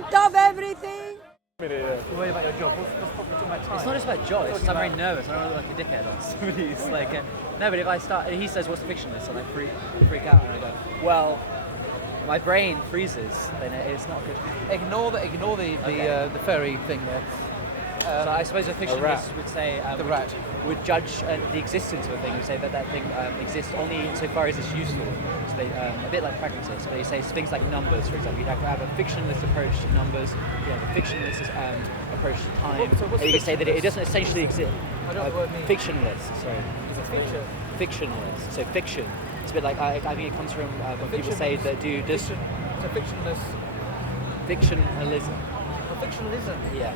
moment of everything. Worry about your job. What's talking about time? It's not just about job. It's just I'm very nervous. I don't want to look like a dickhead on somebody's like. No, but if I start, and he says, "What's the fictionless?" and I freak out, and I go, "Well, my brain freezes." Then it's not good. Ignore the fairy thing there. So I suppose a fictionalist would say the rat would judge the existence of a thing. Would say that thing exists only insofar as it's useful. So they, a bit like pragmatists, but they say things like numbers, for example. You'd have a fictionalist approach to numbers. The fictionalist approach to time. So you could say that it doesn't essentially exist. I don't know what it means. Fictionalist, sorry. It's a feature. Fictionalist. So fiction. It's a bit like I think it comes from when people say that do this. It's a fictionalist. Fictionalism. Fictionalism. Yeah.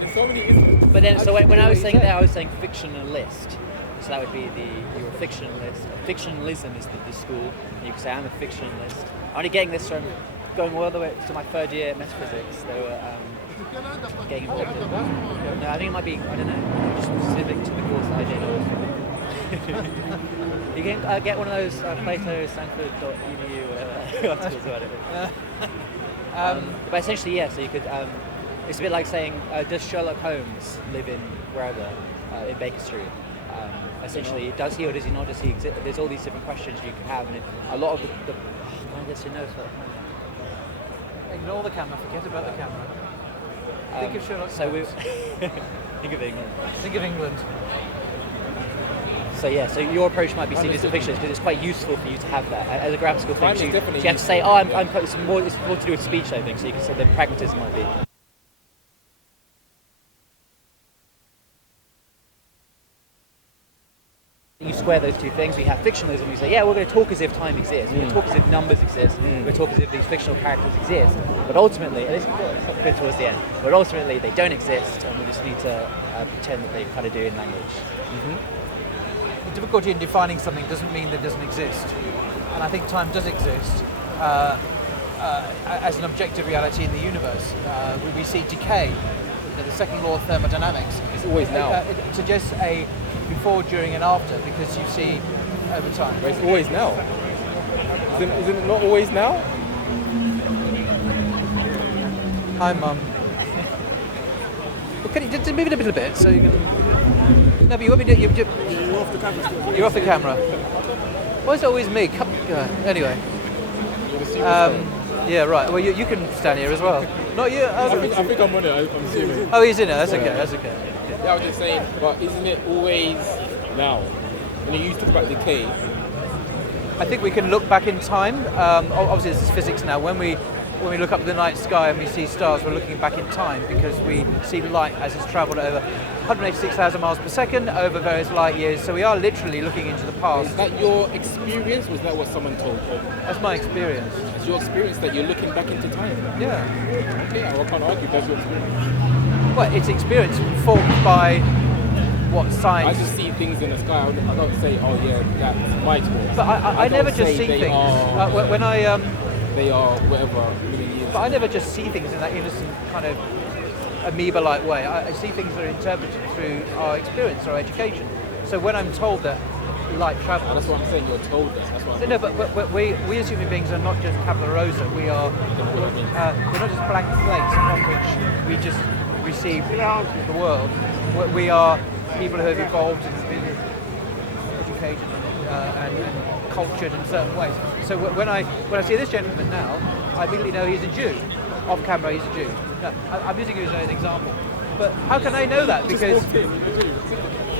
There's so many isms. But then, so when I was saying that, I was saying fictionalist. So that would be you're a fictionalist. Fictionalism is the school. And you could say I'm a fictionalist. I'm only getting this from going all the way to my third year at metaphysics. They were getting involved in that. No, I think it might be, I don't know, just specific to the course that I did. You can get one of those Plato, Stanford.edu, whatever articles about it. But essentially, yeah, so you could, it's a bit like saying, does Sherlock Holmes live in wherever, in Baker Street? Essentially, does he or does he not? Does he exist? There's all these different questions you can have, and a lot of the I guess you know. Ignore the camera. Forget about the camera. Think of Sherlock Holmes. So we think of England. Think of England. So yeah, so your approach might be seen as a fictionalist because it's quite useful for you to have that as a grammatical thing. So you have to say, oh, it's more to do with speech, I think. So you can say then pragmatism might be. You square those two things. We have fictionalism. We say, yeah, we're going to talk as if time exists. We're going to talk as if numbers exist. We're going to talk as if these fictional characters exist. But ultimately, and it's good towards the end. But ultimately, they don't exist, and we just need to pretend that they kind of do in language. The difficulty in defining something doesn't mean that it doesn't exist, and I think time does exist as an objective reality in the universe. We see decay. The second law of thermodynamics. It's always now. It suggests a before, during, and after because you see over time. But it's always now. Isn't it not always now? Hi, Mum. Well, can you just move it a little bit so you can? No, but you want me to. You're off the camera. You're off the camera. Why is it always me? Anyway. Yeah, right. Well, you can stand here as well. Not you. I think I'm on it. I'm assuming. Oh, he's in it. That's okay. That's okay. Yeah, I was just saying, but isn't it always now? When you used to talk about decay. I think we can look back in time. Obviously, this is physics now. When we look up at the night sky and we see stars, we're looking back in time because we see light as it's travelled over 186,000 miles per second over various light years. So we are literally looking into the past. Is that your experience, or is that what someone told you? That's my experience. It's your experience that you're looking back into time? Yeah. Okay, I can't argue that's your experience. Well, it's experience informed by what science. I just see things in the sky. I don't say, oh yeah, that's my experience. But I never just see things. They are whatever million years. But I never just see things in that innocent kind of amoeba-like way. I see things that are interpreted through our experience, our education. So when I'm told that light travels... That's what I'm saying, you're told that. That's what I'm No, but we as human beings are not just tabula rasa. We're not just blank slates on which we just receive the world. We are people who have evolved and been educated and cultured in certain ways. So when I see this gentleman now, I immediately know he's a Jew. Off camera, he's a Jew. No, I'm using him as an example. But how can I know that?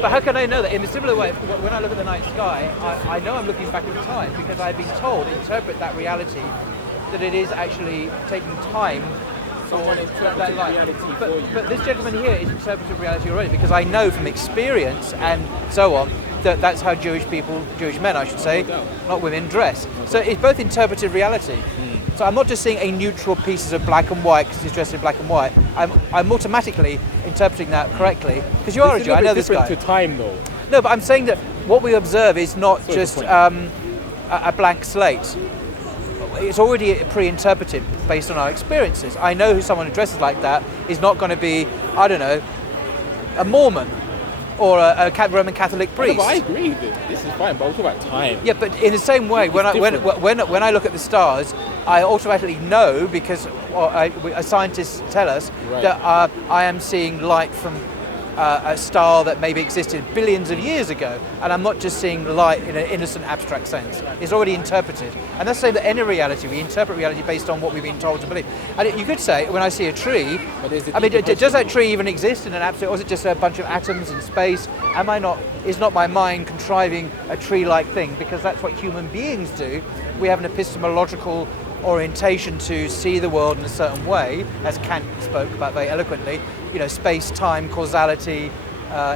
But how can I know that? In a similar way, when I look at the night sky, I know I'm looking back in time because I've been told to interpret that reality, that it is actually taking time for that light. But this gentleman here is interpreting reality already because I know from experience and so on that that's how Jewish men I should say, not women, dress. So it's both interpretive reality. So I'm not just seeing a neutral pieces of black and white because he's dressed in black and white. I'm automatically interpreting that correctly because you are a Jew. I know this guy. To time though. No, but I'm saying that what we observe is not just a blank slate. It's already pre-interpreted based on our experiences. I know who someone who dresses like that is not going to be, I don't know, a Mormon. or a Roman Catholic No, priest. but I agree with it. This is fine, but we're talking about time. Yeah, but in the same way, when I look at the stars, I automatically know because scientists tell us Right. that I am seeing light from a star that maybe existed billions of years ago, and I'm not just seeing light in an innocent abstract sense. It's already interpreted, and that's the same that any reality. We interpret reality based on what we've been told to believe. And you could say, when I see a tree, But there's a I mean, deeper does that question. tree even exist in an absolute, or is it just a bunch of atoms in space? Is not my mind contriving a tree-like thing? Because that's what human beings do. We have an epistemological orientation to see the world in a certain way, as Kant spoke about very eloquently. You know, space, time, causality,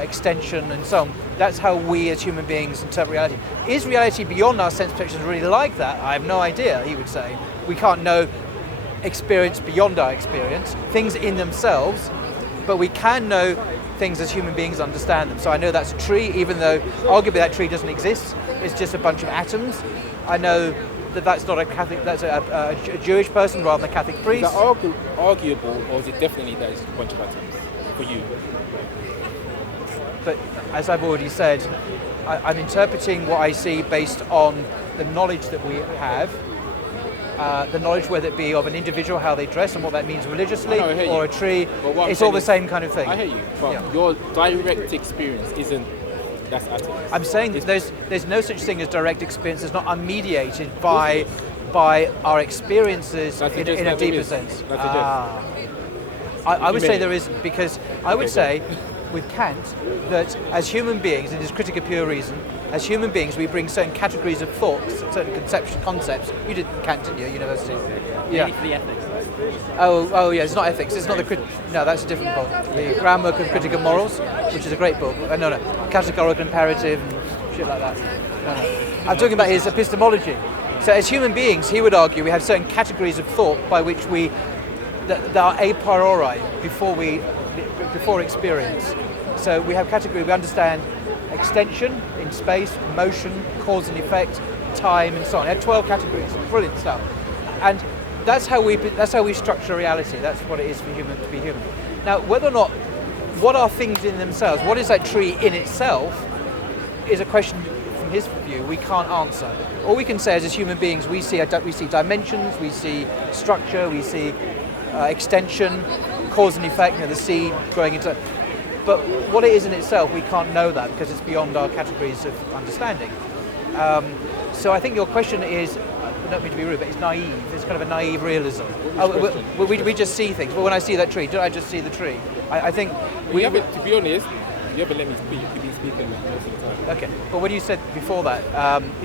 extension, and so on. That's how we as human beings interpret reality. Is reality beyond our sense perceptions really like that? I have no idea, he would say. We can't know experience beyond our experience, things in themselves, but we can know things as human beings understand them. So I know that's a tree, even though arguably that tree doesn't exist. It's just a bunch of atoms. I know that that's not a Catholic, that's a Jewish person rather than a Catholic Is priest. that arguable, or is it definitely that it's a bunch of atoms for you? But as I've already said, I'm interpreting what I see based on the knowledge that we have, the knowledge whether it be of an individual, how they dress and what that means religiously, I hear or you. a tree. But what I'm It's all saying the is- same kind of thing. I hear you, but Yeah. your direct experience isn't, that's atoms. I'm saying that there's no such thing as direct experience. It's not unmediated by our experiences That's in just a never deeper is. sense. That's a just. I would You say mean- there isn't, because I would Okay, say with Kant that as human beings, in his Critique of Pure Reason, as human beings we bring certain categories of thoughts, certain concepts. You did Kant, didn't you, at university? Yeah. Mainly for the ethics. Oh yeah, it's not ethics. It's not the no, that's a different book. The Groundwork of Critique of Morals, which is a great book. No, categorical imperative and shit like that. No. I'm talking about his epistemology. So as human beings, he would argue we have certain categories of thought by which that are a priori before experience. So we have category. We understand extension in space, motion, cause and effect, time, and so on. We have 12 categories. Brilliant stuff. And that's how we structure reality. That's what it is for human to be human. Now, whether or not, what are things in themselves? What is that tree in itself? Is a question from his view we can't answer. All we can say is, as human beings, we see dimensions, we see structure, we see extension, cause and effect. You know, the seed growing into. But what it is in itself, we can't know that because it's beyond our categories of understanding. So I think your question is, I don't mean to be rude, but it's naive. It's kind of a naive realism. We just see things. Well, when I see that tree, did I just see the tree? I think We haven't, to be honest, you haven't let me speak. You've been speaking most of the time. Okay, but when you said before that,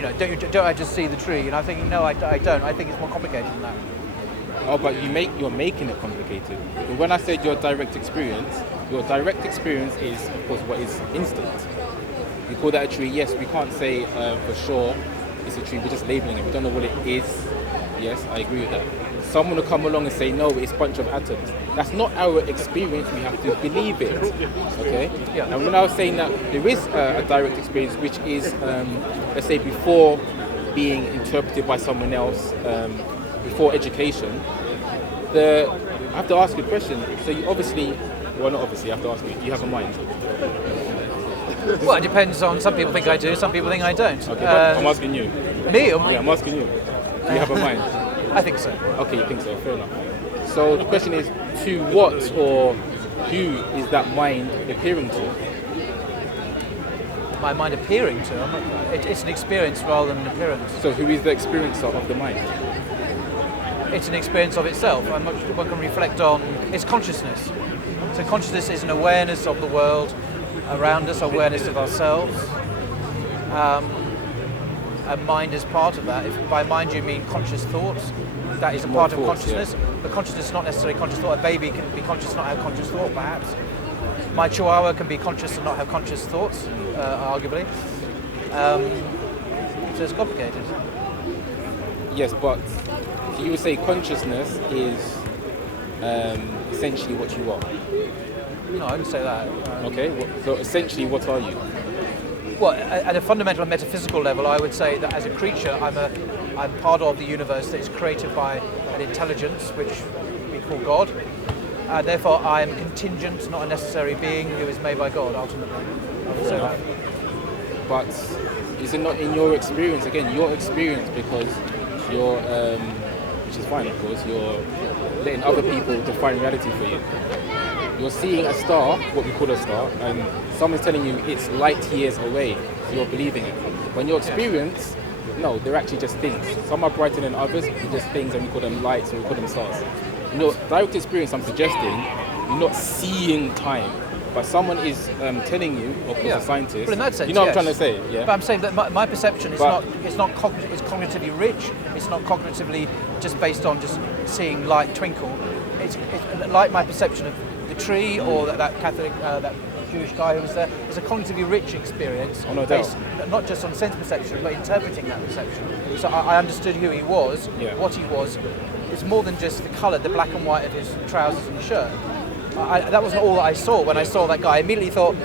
don't I just see the tree? And I'm thinking, no, I don't. I think it's more complicated than that. Oh, but you're making it complicated. But when I said your direct experience is, of course, what is instant. We call that a tree. Yes, we can't say for sure it's a tree. We're just labeling it. We don't know what it is. Yes, I agree with that. Someone will come along and say, no, it's a bunch of atoms. That's not our experience. We have to believe it. Okay? Yeah. And when I was saying that there is a direct experience, which is, let's say, before being interpreted by someone else, before education, I have to ask you a question. So you obviously, well, not obviously, I have to ask you, do you have a mind? Well, it depends on, some people think I do, some people think I don't. Okay, but I'm asking you. Me? Or Yeah, I'm asking you. Do you have a mind? I think so. Okay, you think so, fair enough. So the question is, to what or who is that mind appearing to? My mind appearing to, it's an experience rather than an appearance. So who is the experiencer of the mind? It's an experience of itself. One can reflect on its consciousness. So consciousness is an awareness of the world around us, awareness of ourselves. And mind is part of that. If by mind you mean conscious thoughts, that is a part of thoughts, consciousness. But consciousness is not necessarily conscious thought. A baby can be conscious and not have conscious thought, perhaps. My chihuahua can be conscious and not have conscious thoughts, arguably. So it's complicated. Yes, but so you would say consciousness is essentially what you are. No, I wouldn't say that. Okay, so essentially what are you? Well, at a fundamental metaphysical level, I would say that as a creature, I'm part of the universe that is created by an intelligence, which we call God. Therefore, I am contingent, not a necessary being who is made by God, ultimately. fair enough. But is it not in your experience? Again, your experience, because you're, which is fine, of course, you're letting other people define reality for you. You're seeing a star, what we call a star, and someone's telling you it's light years away, so you're believing it. When your experience, no, they're actually just things. Some are brighter than others, they're just things, and we call them lights or we call them stars. In your direct experience, I'm suggesting you're not seeing time, but someone is telling you, of course, a scientist. Well, in that sense, you know what yes. I'm trying to say, yeah. But I'm saying that my perception is it's cognitively rich. It's not cognitively just based on just seeing light twinkle. It's like my perception of the tree or that Catholic, that Jewish guy who was there. It's a cognitively rich experience, Oh, no doubt. based not just on sense perception, but interpreting that perception. So I understood who he was, what he was. It's more than just the colour, the black and white of his trousers and shirt. That wasn't all that I saw. When I saw that guy, I immediately thought,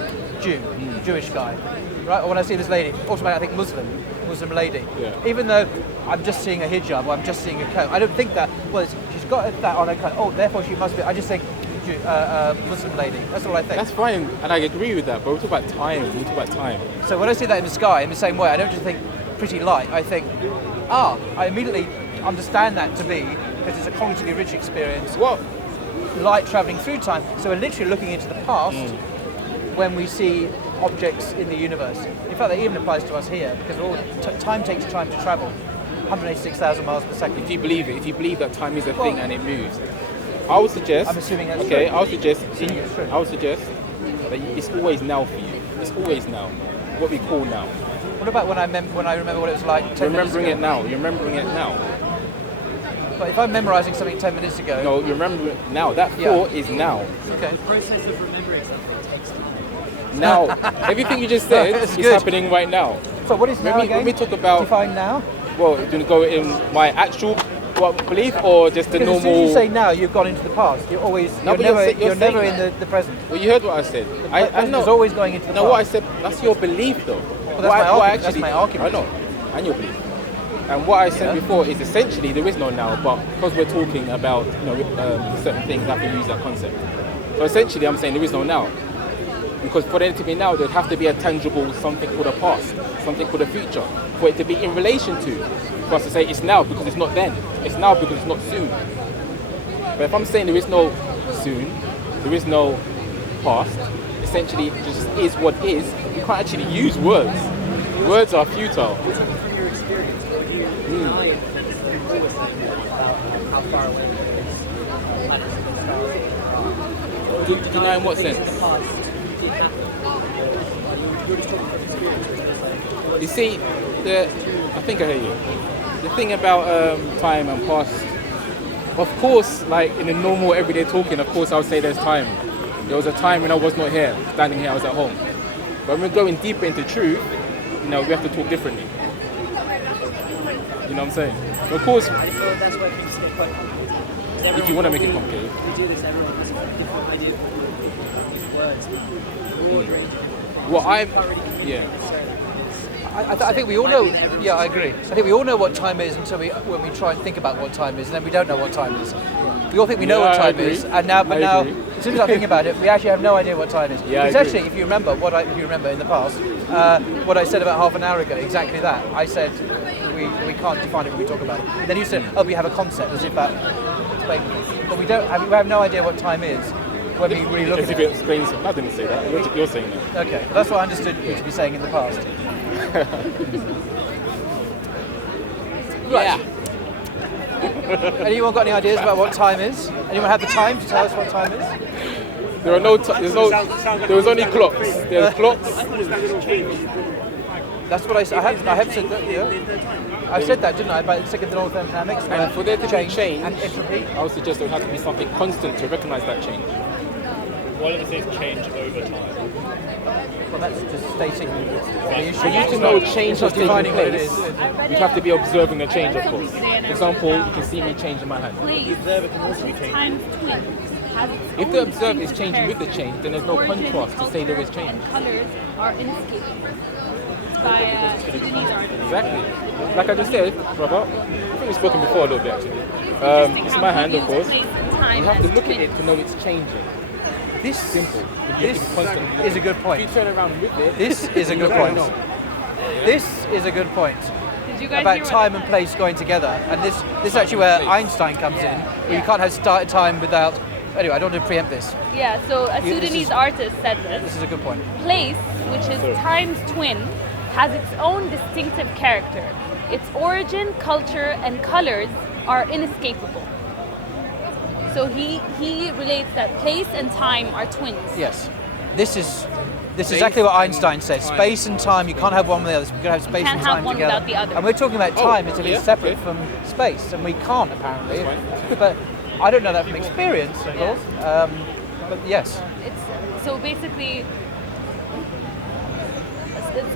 Jewish guy. Right? Or when I see this lady, automatically I think Muslim lady. Yeah. Even though I'm just seeing a hijab or I'm just seeing a coat, I don't think that, she's got that on her coat, oh, therefore she must be, I just think, Muslim lady. That's all I think. That's fine, and I agree with that, but we talk about time. So when I see that in the sky, in the same way, I don't just think pretty light, I think, I immediately understand that to be, because it's a cognitively rich experience, What? light travelling through time. So we're literally looking into the past when we see objects in the universe. In fact, that even applies to us here, because time takes time to travel, 186,000 miles per second. If you believe it, if you believe that time is a thing and it moves, I would suggest. I'm assuming that's okay. true. I would suggest. Assuming it's true. I would suggest that it's always now for you. It's always now. What we call now. What about when I remember what it was like 10 minutes ago? Remembering it now. You're remembering it now. But if I'm memorising something 10 minutes ago... No, you remember it now. That thought is now. Okay. The process of remembering something takes time. Now, everything you just said is good. happening right now. So what is now again? When we talk about... Define now? Well, do you go in my actual belief or just the Because normal... as soon as you say now, you've gone into the past. You're always... No, but you're saying never that. in the present. Well, you heard what I said. I know. It's always going into the past. No, what I said, that's your belief though. Well, that's my argument. I know, and your belief. And what I said before is essentially there is no now, but because we're talking about certain things, I have to use that concept. So essentially, I'm saying there is no now, because for there to be now, there'd have to be a tangible something called a past, something called a future, for it to be in relation to. For us to say it's now because it's not then, it's now because it's not soon. But if I'm saying there is no soon, there is no past, essentially it just is what is. You can't actually use words. Words are futile. From your experience, would you deny it that you've always thinking about how far away it is, planets and stars? Deny in what Things sense? in the past did happen. You're just talking from experience, where it's like, You see, I think I hear you. The thing about time and past, of course, like in a normal everyday talking, of course I would say there's time. There was a time when I was not here, standing here, I was at home. But when we're going deeper into truth, we have to talk differently. You know what I'm saying? Of course, well, that's why things get quite complicated. if you want to make it complicated. We do this, everyone has a different idea of words, broad range of things. Well, yeah. I think we all know. Yeah, I agree. I think we all know what time is until when we try and think about what time is, and then we don't know what time is. We all think we know what I time agree. is, and now, as soon as I think about it, we actually have no idea what time is. Yeah, I Because agree. actually, if you remember in the past, what I said about half an hour ago, exactly that. I said we can't define it when we talk about it. And then you said, we have a concept, as if that explained it. But we have no idea what time is when we really look As at if it it. explains, I didn't say that. You're saying that. Okay, but that's what I understood you to be saying in the past. Yeah. Anyone got any ideas about what time is? Anyone have the time to tell us what time is? There are no. There was only clocks. There are clocks. That's what I said. I have said that. Yeah. I said that, didn't I? About second law of thermodynamics. And for there to be change, and entropy. I would suggest there would have to be something constant to recognise that change. One of the things change over time. Well, that's just stating the issue. For you to know change It's not is taking defining what it place, is. you have to be observing the change, of course. For example, you can see me changing my hand. The observer can also be changed. Times twin. If the observer is changing with the change, then there's no contrast to say there is change. And colors are inescapable. By Sudanese art. Exactly. Like I just said, brother, I think we've spoken before a little bit actually. This is my hand, of course. You have to look at it to know it's changing. This simple. You have This to be constant. is a good If point. you turn around with it, This is a good point. This is a good point Did you guys about hear what time I and said? place going together. And this is actually where Einstein comes in, where you can't have start time without. Anyway, I don't want to preempt this. Yeah, so a You- this Sudanese is- artist said This this. is a good point. Place, which is time's twin, has its own distinctive character. Its origin, culture, and colors are inescapable. So he relates that place and time are twins. Yes, this is Space exactly what and Einstein said. time. Space and time, you can't have one without the other. You've got to have space can't and have time one together. without the other. And we're talking about time as if yeah, it's separate okay. from space, and we can't apparently. That's But I don't know that from experience, of course. But yes, It's so basically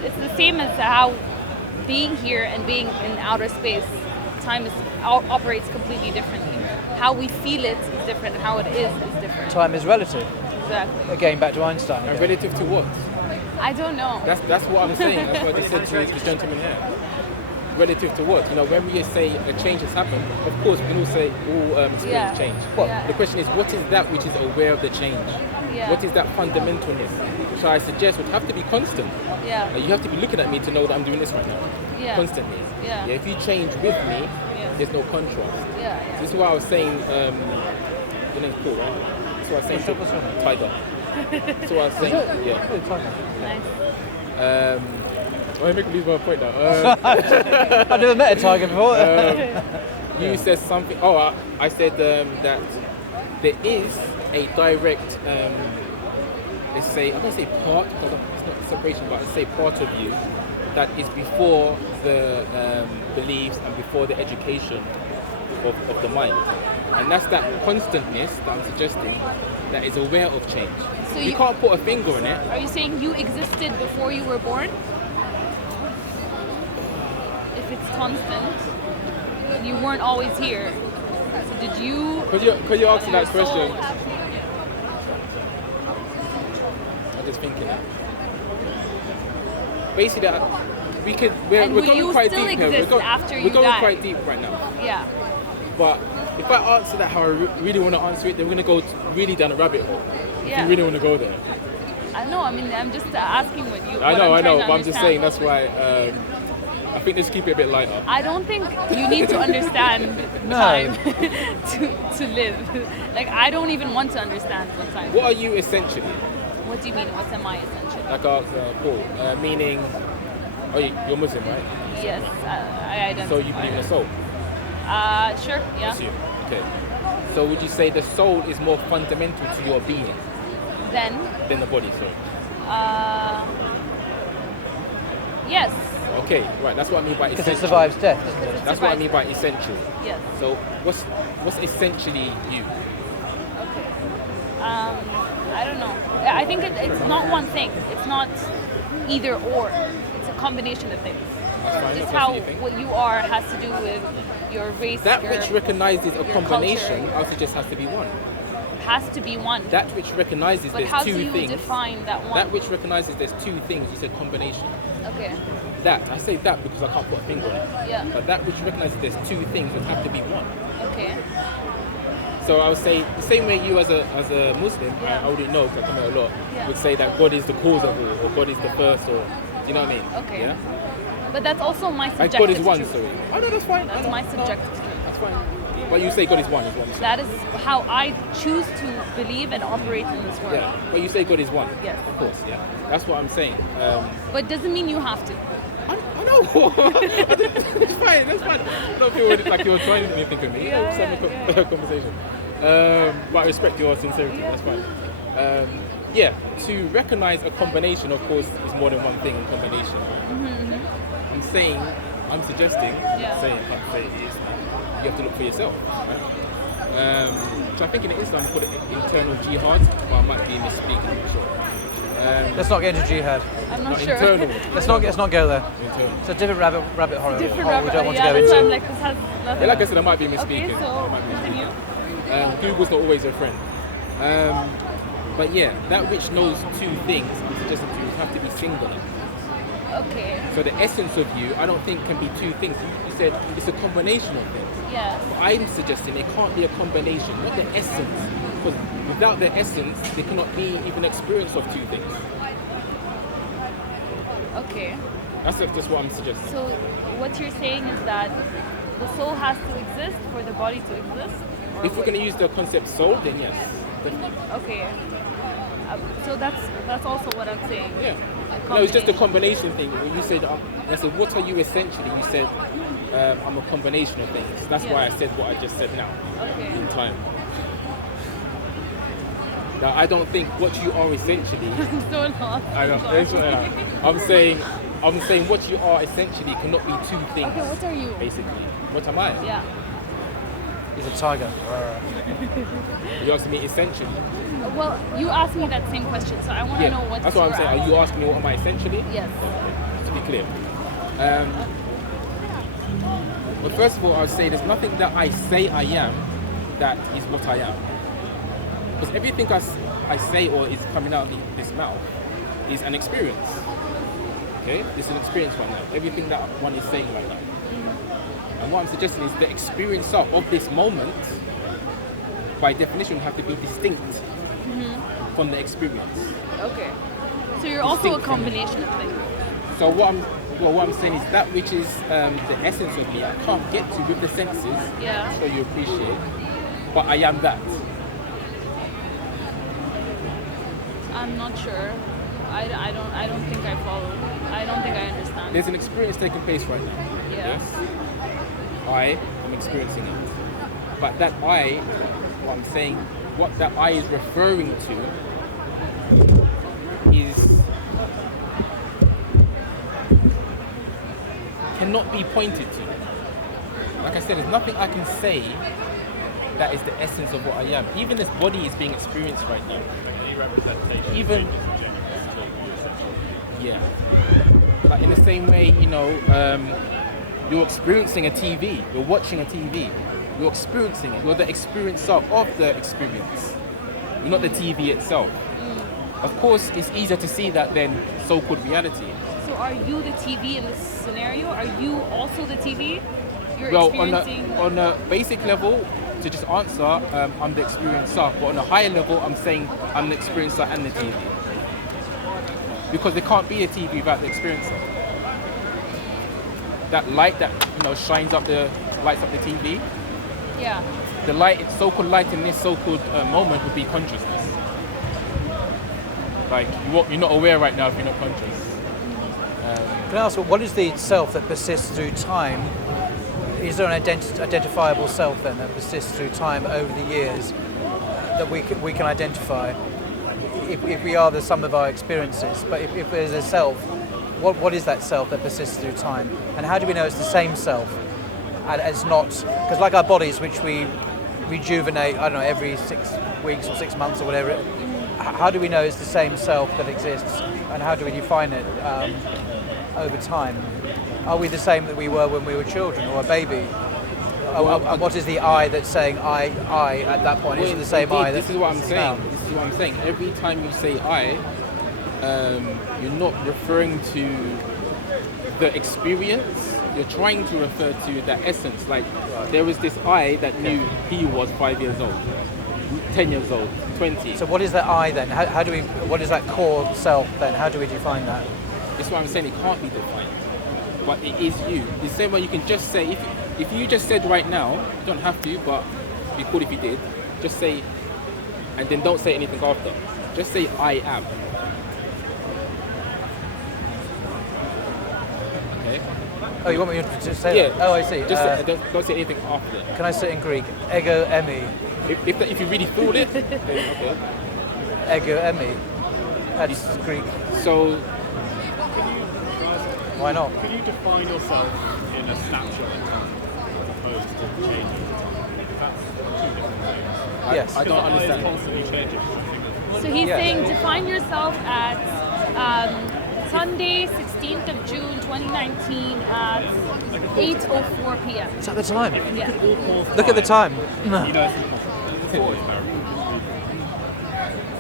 it's the same as how being here and being in outer space, time operates completely differently. How we feel it is different, and how it is different. time is relative. Exactly. Again, back to Einstein. and again. relative to what? I don't know. That's what I'm saying. That's what I just said to this gentleman here. Relative to what? You know, when we say a change has happened, of course we all say all experience Yeah. change. Well, Yeah. The question is, what is that which is aware of the change? Yeah. What is that fundamentalness? Which I suggest would have to be constant. Yeah. You have to be looking at me to know that I'm doing this right now. Yeah. Constantly. Yeah. If you change with me, Yeah. there's no contrast. Yeah. This is why I was saying, your name's Paul, right? That's what I was saying. What's your name? Tiger. That's what I was saying. Yeah. Oh, time. Nice. I'm making lose my point now. I've never met a tiger before. You said something. Oh, I said that there is a direct, let's say, I'm going to say part, because it's not separation, but I'd say part of you that is before the beliefs and before the education of the mind. And that's that constantness that I'm suggesting that is aware of change. So you you- can't put a finger on it. Are you saying you existed before you were born? If it's constant, you weren't always here. So did you? Because you're asking that your soul question, have- I'm just thinking that. Basically, we're And will going you quite still deep here. exist after you We're going die? quite deep right now. Yeah. But if I answer that how I really want to answer it, then we're going to go really down a rabbit hole. Yeah. If you really want to go there. I know. I mean, I'm just asking what you. I know, what I'm trying to but I'm just understand. saying that's why I think let's keep it a bit lighter. I don't think you need to understand No. time to live. Like I don't even want to understand what time. What are you essentially? What do you mean? What am I essentially? Like I asked Paul, meaning, you're Muslim, right? Yes, I identify. So you believe in a soul? Sure. Yeah. Assume. Okay. So would you say the soul is more fundamental to your being Then. than the body? Sorry. Yes. Okay, right. That's what I mean by Because it essential. survives death, doesn't it? That's what I mean by essential. Yes. So what's essentially you? Okay. I don't know. I think it's not one thing. It's not either or. It's a combination of things. That's fine. Just That's how what you think. what you are has to do with your race. That your, which recognizes a your combination, culture. I suggest has to be one. has to be one. That which recognizes But there's how two do you things. define that one? That which recognizes there's two things, you said combination. Okay. That, I say that because I can't put a finger on it. Yeah. But that which recognizes there's two things would have to be one. Okay. So I would say the same way you as a Muslim, Yeah. I wouldn't know because I come out a lot, Yeah. would say that God is the cause of all, or God is the first, or do you know what I mean? Okay. Yeah. But that's also my Like subjective God is one, truth. sorry. Oh no, that's fine. That's No, my no, subjective truth. That's fine. But you say God is one, is what I'm saying. That is how I choose to believe and operate in this world. Yeah. But you say God is one. Yes. Of course. Yeah. That's what I'm saying. But doesn't mean you have to. I know. It's fine. That's fine. I don't feel like you're trying anything with me. Yeah, Just having a conversation. But I respect your sincerity. Yeah. That's fine. Yeah. To recognize a combination, of course, is more than one thing in combination. I'm saying, I'm suggesting, Yeah. saying, I can't say it is. You have to look for yourself. Right? So I think in Islam we call it internal jihad, but I might be misspeaking. I'm not sure. Let's not get into jihad. I'm not Not sure. internal. Let's not go there. Internal. It's a different rabbit hole. Different hole we don't want to yeah, go that's why I'm into. like, this has nothing. Yeah, like I said, I might be misspeaking. Okay, so continue. Google's not always your friend. But yeah, that which knows two things, I'm suggesting to you, have to be singular. Okay. So the essence of you, I don't think can be two things. You said it's a combination of things. Yes. But I'm suggesting it can't be a combination, not the essence. Because without the essence, there cannot be even experience of two things. Okay. That's just what I'm suggesting. So what you're saying is that the soul has to exist for the body to exist? Or If we're what? going to use the concept soul, then yes, definitely. Okay. So that's also what I'm saying. Yeah. A No, it's just a combination. combination thing. When you said, I said, what are you essentially? You said, I'm a combination of things. That's why I said what I just said now, Okay. in time. Now, I don't think what you are essentially. So lost. I don't. I'm saying what you are essentially cannot be two things. Okay, what are you? Basically, what am I? Yeah. He's a tiger. You asking me essentially? Well, you asked me that same question, so I want to know what That's what I'm your saying. Are you answer. asking me what am I essentially? Yes. To be clear. But first of all, I would say there's nothing that I say I am that is what I am. Because everything I say or is coming out in this mouth is an experience. Okay? It's an experience right now. Everything that one is saying right now. And what I'm suggesting is the experience of this moment, by definition, have to be distinct from the experience. Okay. So you're also a Distinct from it. combination of things. So what I'm saying is that which is the essence of me, I can't get to with the senses, Yeah. so you appreciate, but I am that. I'm not sure. I don't think I follow. I don't think I understand. There's an experience taking place right now. Yeah. Yes. I am experiencing it. But that I, what I'm saying, what that I is referring to is cannot be pointed to. Like I said, there's nothing I can say that is the essence of what I am. Even this body is being experienced right now. Any representation Even yeah, like in the same way, you're experiencing a TV, you're watching a TV, you're experiencing it, you're the experiencer of the experience, you're not the TV itself. Of course, it's easier to see that than so-called reality. So are you the TV in this scenario? Are you also the TV? You're Well, experiencing. on a basic level, to just answer, I'm the experiencer, but on a higher level, I'm saying I'm the experiencer and the TV. Because there can't be a TV without the experiencer. That light that lights up the TV. Yeah. The light, so-called light in this so-called moment would be consciousness. Like you're not aware right now if you're not conscious. Can I ask, what is the self that persists through time? Is there an identifiable self then that persists through time over the years that we can identify? If we are the sum of our experiences, but if there's a self, what is that self that persists through time? And how do we know it's the same self? And it's not, because like our bodies, which we rejuvenate, I don't know, every 6 weeks or 6 months or whatever, how do we know it's the same self that exists? And how do we define it over time? Are we the same that we were when we were children or a baby? What is the I that's saying I at that point? Is it the same Indeed, I? This is what I'm saying. This is what I'm saying. Every time you say I, you're not referring to the experience. You're trying to refer to that essence. Like there was this I that knew he was 5 years old, 10 years old, 20. So what is that I then? How do we? What is that core self then? How do we define that? This is what I'm saying. It can't be defined, but it is you. The same way you can just say if you just said right now, you don't have to, but it'd be cool if you did. Just say, and then don't say anything after. Just say I am. Okay. Oh, you want me to say Yeah. that? Oh, I see. Just say, don't say anything after. Can I say it in Greek? Ego emi. If you really feel it, then okay. Ego emi. That's Greek. So Why not? Can you define yourself in a snapshot in time as opposed to changing over time? That's two different things. Yes. I don't Because the eye is understand. constantly changing. I think So he's Yeah. saying define yourself at Sunday, 16th of June, 2019 at 8:04 p.m. It's at the time. Yeah. Look at the time. You know, it's impossible.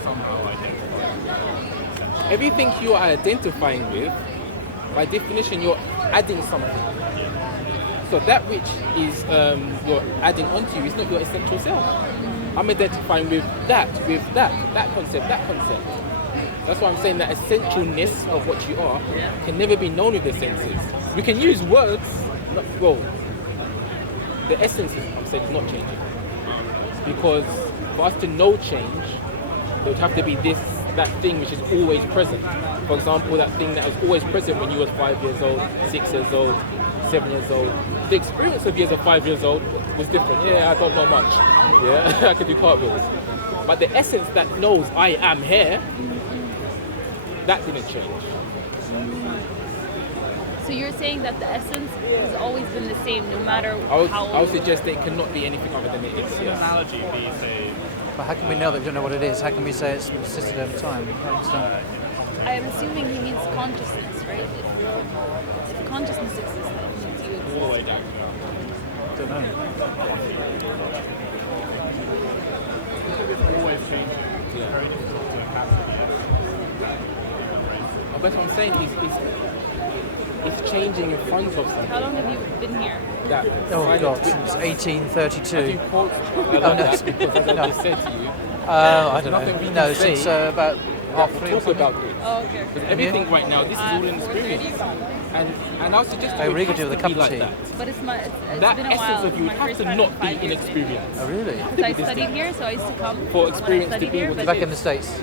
Somehow identify. Everything you are identifying with by definition, you're adding something. So that which is you're adding onto you is not your essential self. I'm identifying with that concept. That's why I'm saying that essentialness of what you are can never be known with the senses. We can use words, the essence, I'm saying, is not changing. Because for us to know change, there would have to be that thing which is always present. For example, that thing that was always present when you were 5 years old, 6 years old, 7 years old. The experience of you as a 5 years old was different. Yeah, I don't know much. Yeah, I could do cartwheels. But the essence that knows I am here, that didn't change. So you're saying that the essence has always been the same, no matter how. I would suggest that it cannot be anything other than it is. An analogy be, say, But how can we know that we don't know what it is? How can we say it's persisted over time? I don't understand. I'm assuming he means consciousness, right? If consciousness exists, that means you exist. all the way down? Don't know. It's always changing. It's very difficult to encapsulate. But what I'm saying is it's changing in front of something. How long have you been here? That Oh God, since I 1832. do quote that because as I No. just said to you, I don't nothing we know. can No, say since about half three or talk something. about it. Oh, okay. Because everything right now, this is all in experience. And I'll suggest I it really has could do with to a be cup of like tea. that. But it's That been a while. essence of you It's my has first to time not in be 5 in years. experience. Oh really? Because I studied here, so I used to come For when experience I to studied be here. able to But Back in the States. I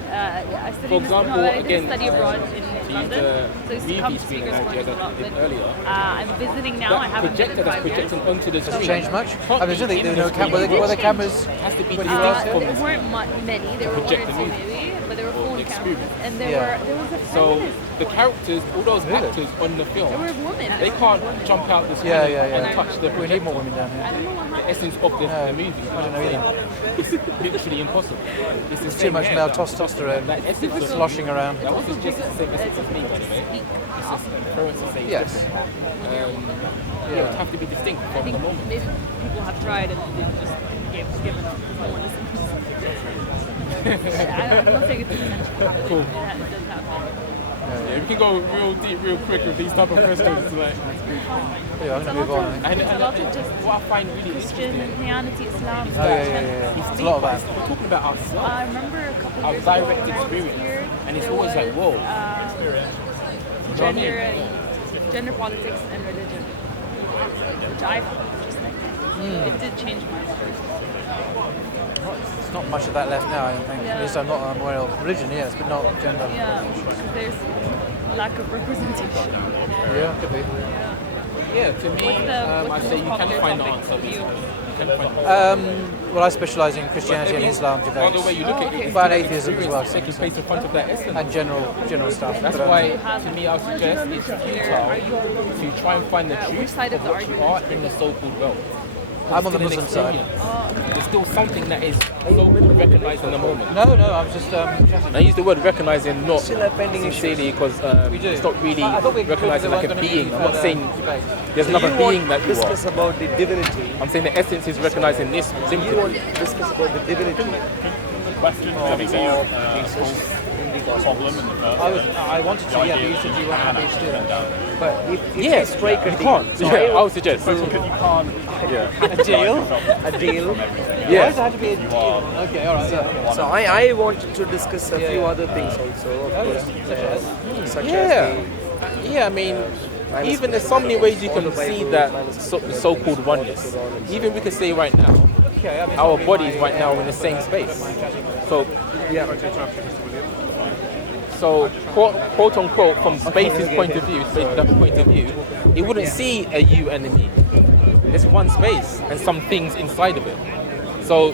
studied For in example, no, I did again, study abroad in to use London, so I used to come Reeves to being speakers an quite a idea lot. that I did But earlier. I'm visiting now. I That haven't been projector in that's 5 years. projecting onto the Does it screen change much? can't I mean, be there were in were the cameras. has to be When you distinct asked from There this. weren't many. There were one or project the two movie. maybe, but there were Or phone the cameras, experience. and Yeah. there was a So feminist the one. characters, all those Really? actors on the film, There were women. they can't jump out the screen Yeah. and touch the We need more projector. women down I here. don't know what The happened. essence of the movie. I don't know either. It's literally impossible. It's the There's too same much here. male testosterone That essence of sloshing around. That was just the same essence of me, by the way. It's just inference to say it's Yes. different. Yeah, it would have to be distinct I from think the moment. maybe people have tried and they've just given up. No one listens. I'm not saying it's essential. Cool. It does happen. Yeah, we can go real deep, real quick with these type of questions. Like, Yeah, I'm going to move on. I think. It's a lot of just what I find really Christian, interesting Christianity, Islam. Oh yeah. It's a lot of that. we're talking about ourselves, I remember a couple our years ago direct when I was experience, here, and it's there always like, was, whoa. gender and gender politics and religion, which I found interesting. It did change my life. There's not much of that left now, I don't think. At least I'm aware of. Religion, yes, but not gender. Yeah, there's lack of representation. Yeah, could be. Yeah, to me, What's I the say you most can popular find the topic answer. for you? You can find the answer. Well, I specialise in Christianity and Islam By the way debates you look at okay. it, About atheism as well. taking place in front of that essence. and general stuff. That's But, why, to me, I would suggest it's futile to try and find the truth which side of the what you are argument? in the so-called world. I'm on the It's still an Muslim side. experience. There's still something that is so-called recognised in the moment. No, I'm just chatting. I use the word recognising not sincerely because it's not really I thought we recognising like a concluded there being. weren't I'm not gonna be saying debate. there's another being that you are. discuss about the divinity. I'm saying the essence is recognising this You simply. want to discuss about the divinity Question of Jesus Jesus in the gospel. problem in the first I wanted to, yeah, but you said you weren't happy to do that. But if Yeah, you strike a you deal, can't. Yeah, I would suggest. because you can't A deal? a deal. Why Yeah. does it have to be a deal? Okay, all right. So I wanted to discuss a few other things also, of course, such as Yeah, I mean, even there's so many ways you can see that the so-called oneness. Even we can say right now, Okay, I mean, our bodies right now are in the same space. So, so quote unquote, from space's point of view, space production point of view, it wouldn't see a you and a me. It's one space and some things inside of it. So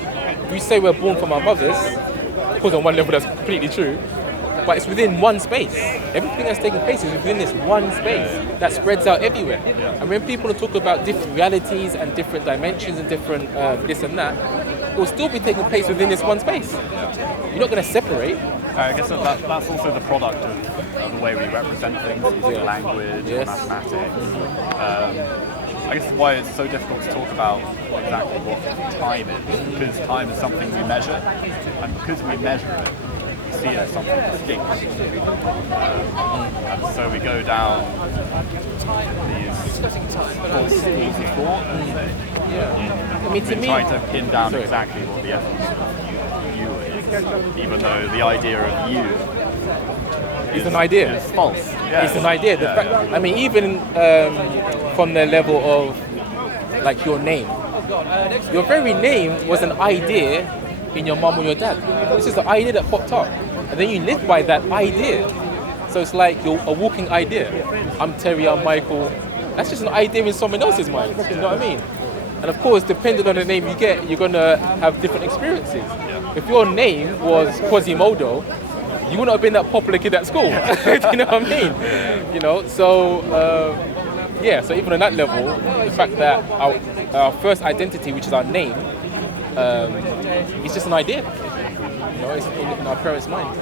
we say we're born from our mothers, of course on one level that's completely true, but it's within one space. Everything that's taking place is within this one space that spreads out everywhere. And when people talk about different realities and different dimensions and different this and that, it will still be taking place within this one space. You're not going to separate. I guess that's also the product of the way we represent things using language Yes. and mathematics. I guess why it's so difficult to talk about exactly what time is, because time is something we measure, and because we measure it, we see it as something distinct. And so we go down these false schools of thought. I mean, to We me, try to pin down exactly what the essence of you is, even though the idea of you it's an idea. is false. Yeah. It's an idea. The fact, I mean, even from the level of like your name, your very name was an idea in your mum or your dad. This is an idea that popped up, and then you live by that idea. So it's like you're a walking idea. I'm Terry. I'm Michael. That's just an idea in someone else's mind. You know what I mean? And of course, depending on the name you get, you're gonna have different experiences. If your name was Quasimodo, you wouldn't have been that popular kid at school. You know what I mean? You know, so yeah. So even on that level, the fact that our first identity, which is our name, it's just an idea. You know, it's in our parents' mind.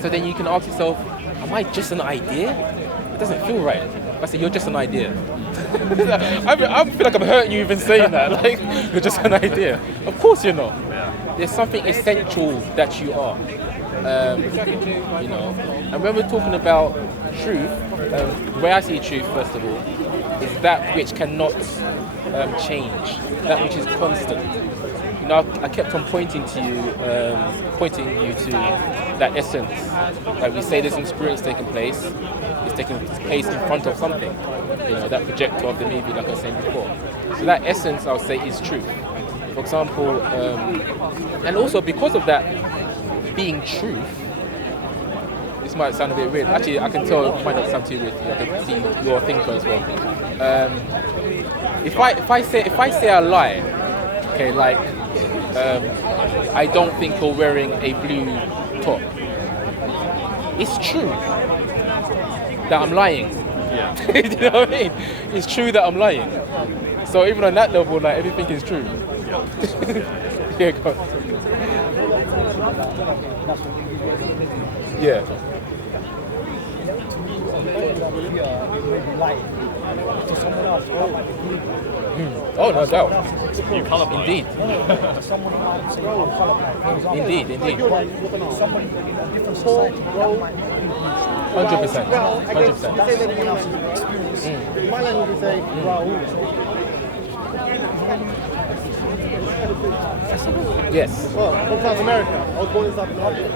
So then you can ask yourself, am I just an idea? It doesn't feel right. I say, you're just an idea. I feel like I'm hurting you even saying that. Like, you're just an idea. Of course you're not. There's something essential that you are. You know, and when we're talking about truth, the way I see truth, first of all, is that which cannot change, that which is constant. You know, I kept on pointing you to that essence. Like we say, there's an experience taking place. It's taking place in front of something. You know, that projector of the movie, like I was saying before. So that essence, I would say, is truth. For example, and also because of that being truth, this might sound a bit weird. Actually, I can tell it might not sound too weird. I can see you're a thinker as well. If I say a lie, okay, like I don't think you're wearing a blue top. It's true that I'm lying. Yeah. You know what I mean? It's true that I'm lying. So even on that level, like everything is true. Yeah, go on. Yeah. Oh, no doubt. You colourblind. Indeed. Indeed. 100%. 100%. My language would say Raoul. Yes. Well, from South America. I was born in South America.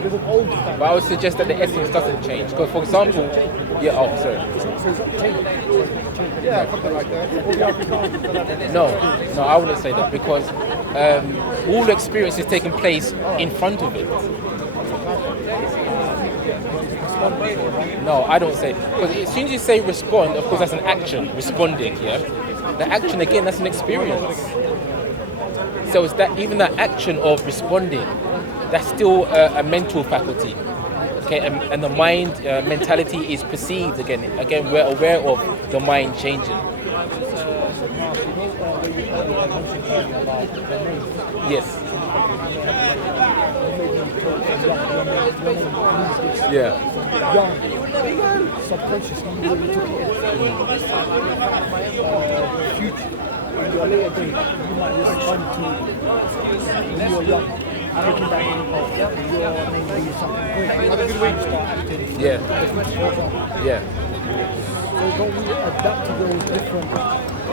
There's an old family. But I would suggest that the essence doesn't change. Because, for example, yeah, oh, sorry. Yeah, something like that. No, I wouldn't say that because all the experience is taking place in front of it. No, I don't say. Because as soon as you say respond, of course that's an action, responding, yeah? The action, again, that's an experience. So it's that even that action of responding, that's still a mental faculty. Okay, and the mind mentality is perceived again. Again, we're aware of the mind changing. Yes. Yeah. Subconsciously, you took it future. In your later days, you might respond to when you were young. Looking back, your name is something great. Have a good week. Start acting. Yeah. Yeah. So don't we adapt to those different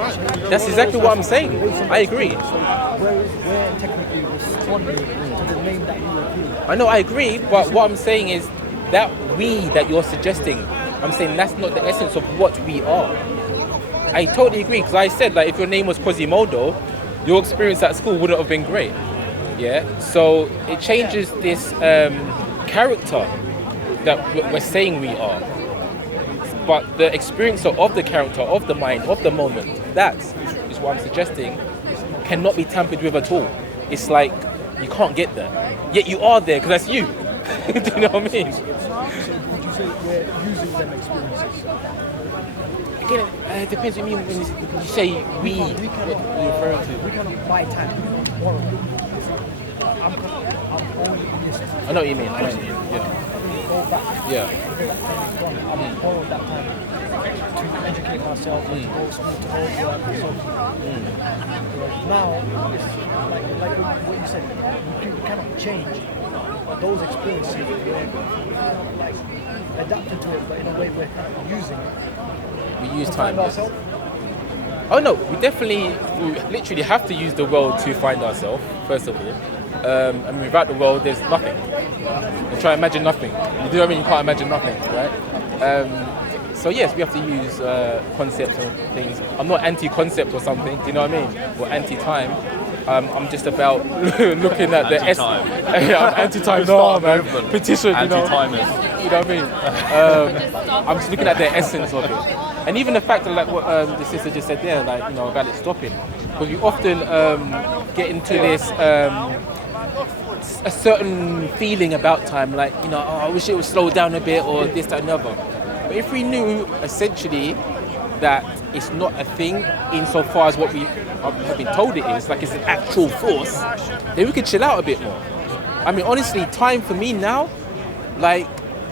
changes? That's exactly what I'm saying. I agree. So we're technically responding to the name that you were given. I know, I agree, but what I'm saying is that we that you're suggesting, I'm saying that's not the essence of what we are. I totally agree, because I said that if your name was Quasimodo, your experience at school wouldn't have been great. Yeah, so it changes this character that we're saying we are. But the experience of the character, of the mind, of the moment, that is what I'm suggesting, cannot be tampered with at all. It's like you can't get there. Yet you are there, because that's you. Do you know what I mean? So would you say we're using them experiences? Again, it depends what you mean when you say we. What are you referring to? We cannot buy time. We cannot borrow. I'm only in this. I know what you mean. Yeah. go back. Yeah. Because that time is gone. I've borrowed that time to educate myself, to go to school, to go to work, and so forth. Now, it's like what you said, you cannot change those experiences. We're like adapting to it, but in a way we're kind of using it. We use to time. find Yes. ourselves. Oh no, we literally have to use the world to find ourselves, first of all. And without the world, there's nothing. And try to imagine nothing. You know what I mean? You can't imagine nothing, right? So yes, we have to use concepts and things. I'm not anti-concept or something, do you know what I mean? Or anti-time. I'm just about looking at the Anti-time. I'm anti-time, no man. Petition, you know. Anti-timers. You know what I mean? I'm just looking at the essence of it. And even the fact that, like what the sister just said there, like, you know, about it stopping. Because we often get into this, a certain feeling about time, like, you know, oh, I wish it would slow down a bit or this, that, and the other. But if we knew, essentially, that it's not a thing insofar as what we have been told it is, like it's an actual force, then we could chill out a bit more. I mean, honestly, time for me now, like,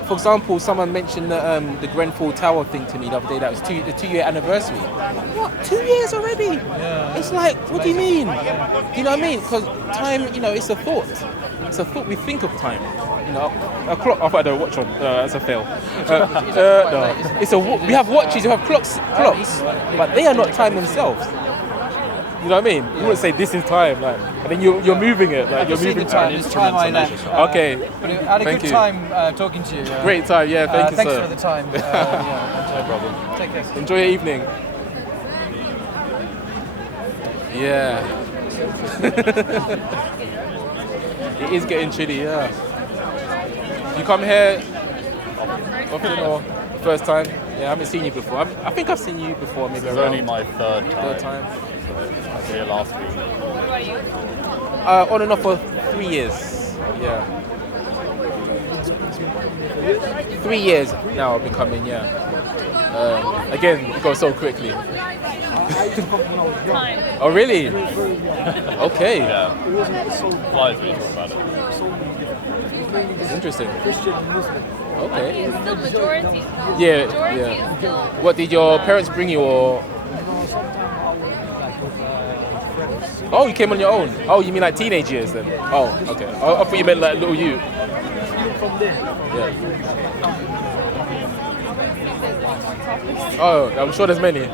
for example, someone mentioned the Grenfell Tower thing to me the other day. That was the 2-year anniversary. What? 2 years already? Yeah. It's like, what do you mean? Do you know what I mean? Because time, you know, it's a thought. It's a thought. We think of time. You know, a clock. I've had a watch on. That's a fail. No, it's a. We have watches. We have clocks, but they are not time themselves. You know what I mean? You wouldn't say this is time, like, and then you're moving it, like you're moving time. It's time I left. Okay. But I had a Thank good you. time talking to you. Great time, yeah. Thank you, thanks sir. for the time. No problem. Take care. Enjoy your evening. Yeah. It is getting chilly, yeah. You come here often or first time? Yeah, I haven't seen you before. I think I've seen you before, maybe This is around only my third time. So I was here last week. On and off for 3 years. Yeah. 3 years now I've been coming, yeah. Again, it goes so quickly. Time. Oh, really? Okay. Yeah. Flies when you talk about it. It's interesting. Okay. It's still majority. Yeah, Majority yeah. is still. What did your parents bring you, or? Oh, you came on your own. Oh, you mean like teenage years then? Oh, okay. I thought you meant like little you. Yeah. Oh, I'm sure there's many.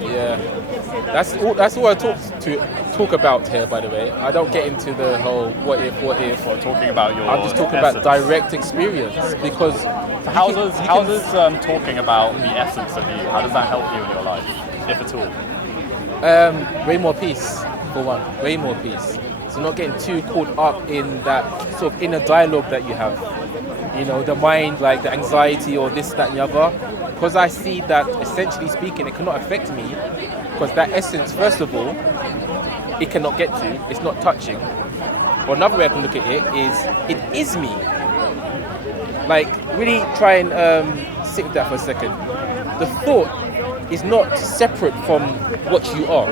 Yeah. That's all I talk about here, by the way. I don't get into the whole what if. Or talking about your I'm just talking about direct experience, because So how does talking about the essence of you, how does that help you in your life, if at all? way more peace, for one. Way more peace. So not getting too caught up in that sort of inner dialogue that you have. You know, the mind, like the anxiety or this, that, and the other. Because I see that, essentially speaking, it cannot affect me. Because that essence, first of all, it cannot get to. It's not touching. Or another way I can look at it is me. Like, really try and sit with that for a second. The thought is not separate from what you are.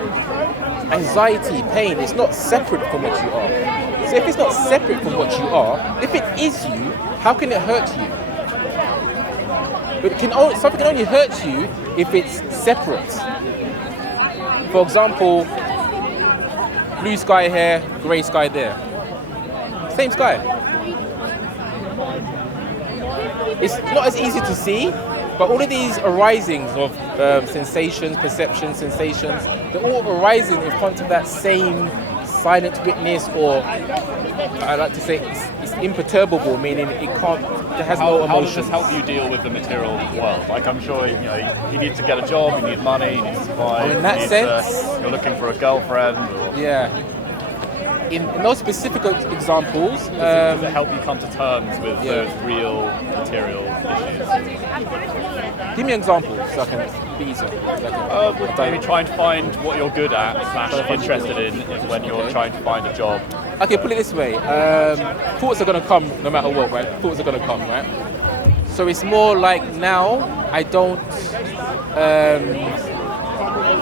Anxiety, pain, it's not separate from what you are. So if it's not separate from what you are, if it is you, how can it hurt you? Something can only hurt you if it's separate. For example, blue sky here, grey sky there. Same sky. It's not as easy to see, but all of these arisings of sensations, perceptions, sensations, they're all arising in front of that same silent witness, or I like to say it's imperturbable, meaning it can't, it has no emotions. How does this help you deal with the material world? Like, I'm sure you need to get a job, you need money, you need to survive. In that sense, you're looking for a girlfriend. Or, yeah. In those specific examples, does it help you come to terms with those real material issues? give me an example so I can be easier. Maybe try and find what you're good at / interested in when you're trying to find a job. Okay, put it this way. Thoughts are going to come no matter what, right? Thoughts are going to come, right? So it's more like now I don't...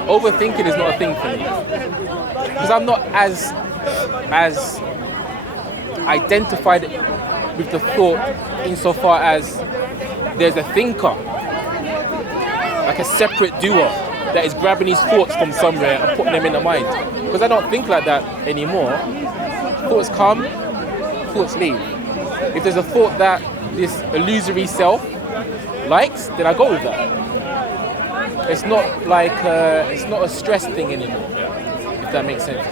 overthinking is not a thing for me. Because I'm not as identified with the thought insofar as there's a thinker, like a separate doer that is grabbing his thoughts from somewhere and putting them in the mind. Because I don't think like that anymore. Thoughts come, thoughts leave. If there's a thought that this illusory self likes, then I go with that. It's not like it's not a stress thing anymore, if that makes sense.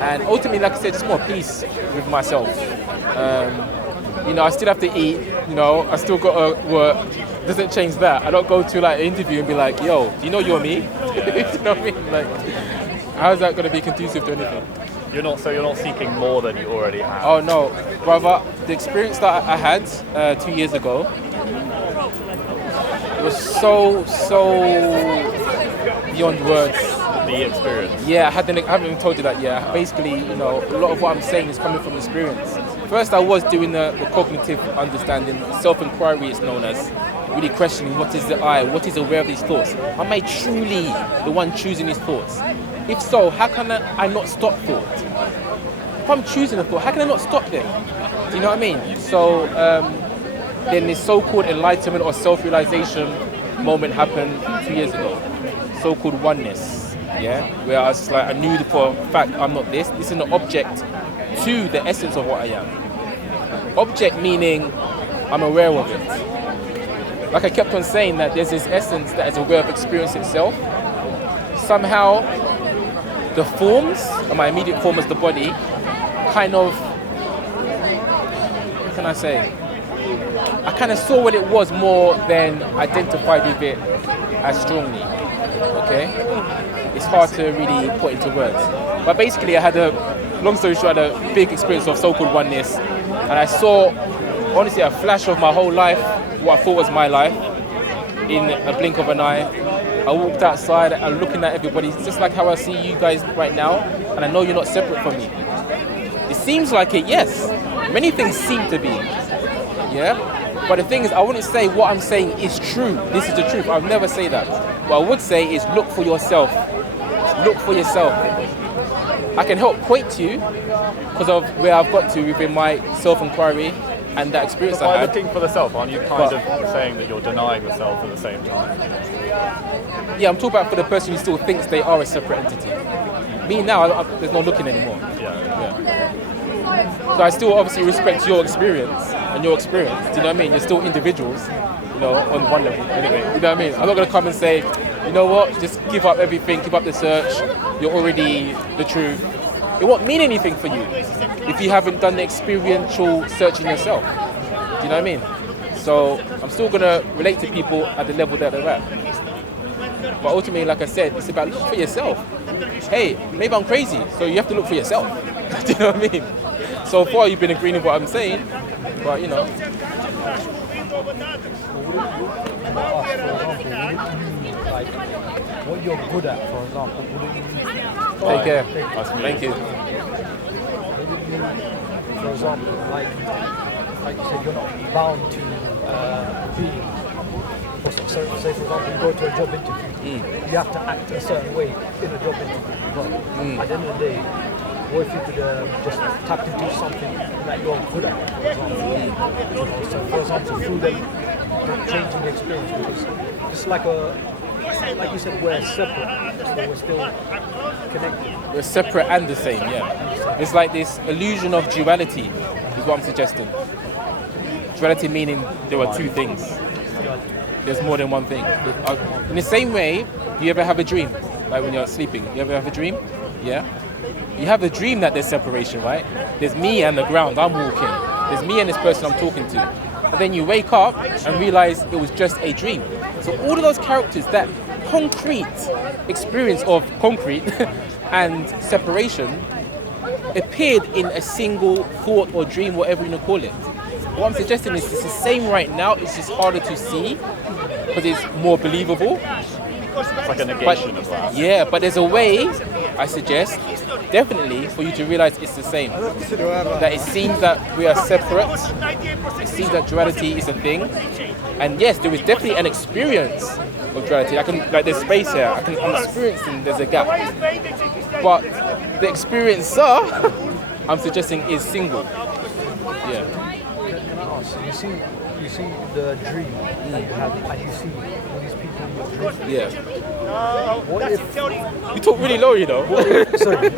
And ultimately, like I said, just more peace with myself. I still have to eat. I still got to work. Doesn't change that. I don't go to like an interview and be like, "Yo, do you know you're me?" Yeah. You know what I mean? Like, how is that going to be conducive to anything? You're not seeking more than you already have. Oh no, brother. The experience that I had 2 years ago was so beyond words. The experience. Yeah, I haven't even told you that yet. Basically, a lot of what I'm saying is coming from experience. First, I was doing the cognitive understanding, self-inquiry it's known as, really questioning what is the I, what is aware of these thoughts. Am I truly the one choosing these thoughts? If so, how can I not stop thought? If I'm choosing a thought, how can I not stop them? Do you know what I mean? So then this so-called enlightenment or self-realization moment happened 2 years ago. So-called oneness, where I was like, I knew for a fact I'm not this. This is an object to the essence of what I am. Object meaning I'm aware of it. Like I kept on saying that there's this essence that is aware of experience itself. Somehow the forms, and my immediate form is the body, kind of, what can I say? I kind of saw what it was more than identified with it as strongly. Okay? It's hard to really put into words. But basically long story short, I had a big experience of so-called oneness. And I saw, honestly, a flash of my whole life, what I thought was my life, in a blink of an eye. I walked outside and looking at everybody, just like how I see you guys right now, and I know you're not separate from me. It seems like it, yes. Many things seem to be, But the thing is, I wouldn't say what I'm saying is true. This is the truth. I would never say that. What I would say is look for yourself. Look for yourself. I can help point to you because of where I've got to within my self-inquiry and that experience But I by had. looking for the self, aren't you kind of saying that you're denying the self at the same time? Yeah, I'm talking about for the person who still thinks they are a separate entity. Me now, there's no looking anymore. So I still obviously respect your experience and your experience. Do you know what I mean? You're still individuals, on one level. Anyway, you know what I mean? I'm not going to come and say, you know what, just give up everything, give up the search. You're already the truth. It won't mean anything for you if you haven't done the experiential searching yourself. Do you know what I mean? So I'm still going to relate to people at the level that they're at. But ultimately, like I said, it's about look for yourself. Hey, maybe I'm crazy, so you have to look for yourself. Do you know what I mean? So far, you've been agreeing with what I'm saying, but Like what you're good at, for example, wouldn't you? Take care. Thank you. For example, like you said, you're not bound to being. So say for example, you go to a job interview, you have to act a certain way in a job interview. But at the end of the day, what if you could just tap into something that you're good at, for example? So for example, through them changing the experience, because it's like you said, we're separate, so we're still connected. We're separate and the same, It's like this illusion of duality is what I'm suggesting. Duality meaning there are two things. There's more than one thing. In the same way, you ever have a dream? Like when you're sleeping, you ever have a dream? Yeah? You have a dream that there's separation, right? There's me and the ground, I'm walking. There's me and this person I'm talking to. But then you wake up and realize it was just a dream. So all of those characters, that concrete experience of concrete and separation appeared in a single thought or dream, whatever you want to call it. What I'm suggesting is it's the same right now, it's just harder to see because it's more believable. It's like a negation of that. Yeah, but there's a way, I suggest, definitely for you to realize it's the same. That it seems that we are separate, it seems that duality is a thing, and yes, there is definitely an experience of duality. There's space here, I'm experiencing there's a gap. But the experiencer, I'm suggesting, is single. Yeah. Can I ask? You see the dream that you have, and you see all these people in your dream. Yeah. What if? You talk really low, you know. Sorry.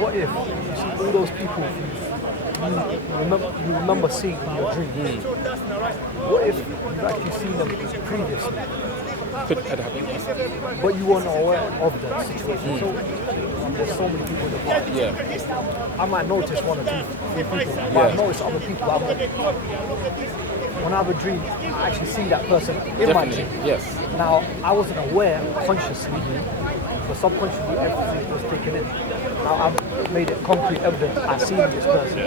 What if you see all those people you remember seeing in your dream? What if you've actually seen them previously, Could happen. but you weren't aware of the situation? So there's so many people in the party. Yeah. I might notice one or two, three people, but I've noticed other people. When I have a dream, I actually see that person in my Definitely. dream. Yes. Now, I wasn't aware consciously, but subconsciously everything was taken in. Now, I've made it concrete evidence I've seen this person.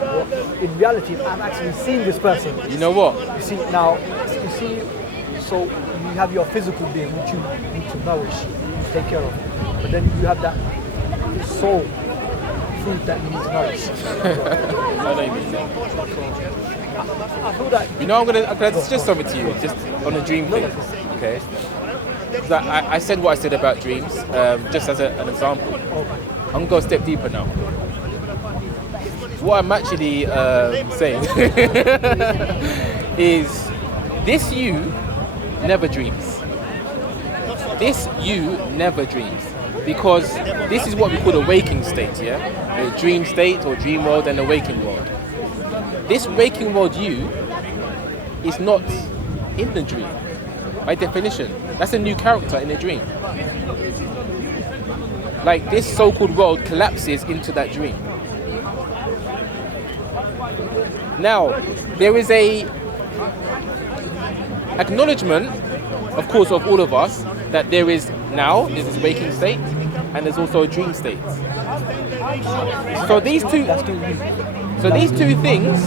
But in reality, I've actually seen this person. You know what? You see, now, so you have your physical being, which you need to nourish, take care of. But then you have that soul food that you need to nourish. I know you mean that. I feel that. You know, I'm gonna suggest something to you, just on the dream thing. Okay. 'Cause I said what I said about dreams, just as an example. I'm gonna go a step deeper now. What I'm actually saying is, this you never dreams. This you never dreams. Because this is what we call the waking state, yeah? The dream state or dream world and the waking world. This waking world you is not in the dream, by definition. That's a new character in a dream. Like, this so-called world collapses into that dream. Now, there is a acknowledgement, of course, of all of us, that there's this waking state, and there's also a dream state. So these two things,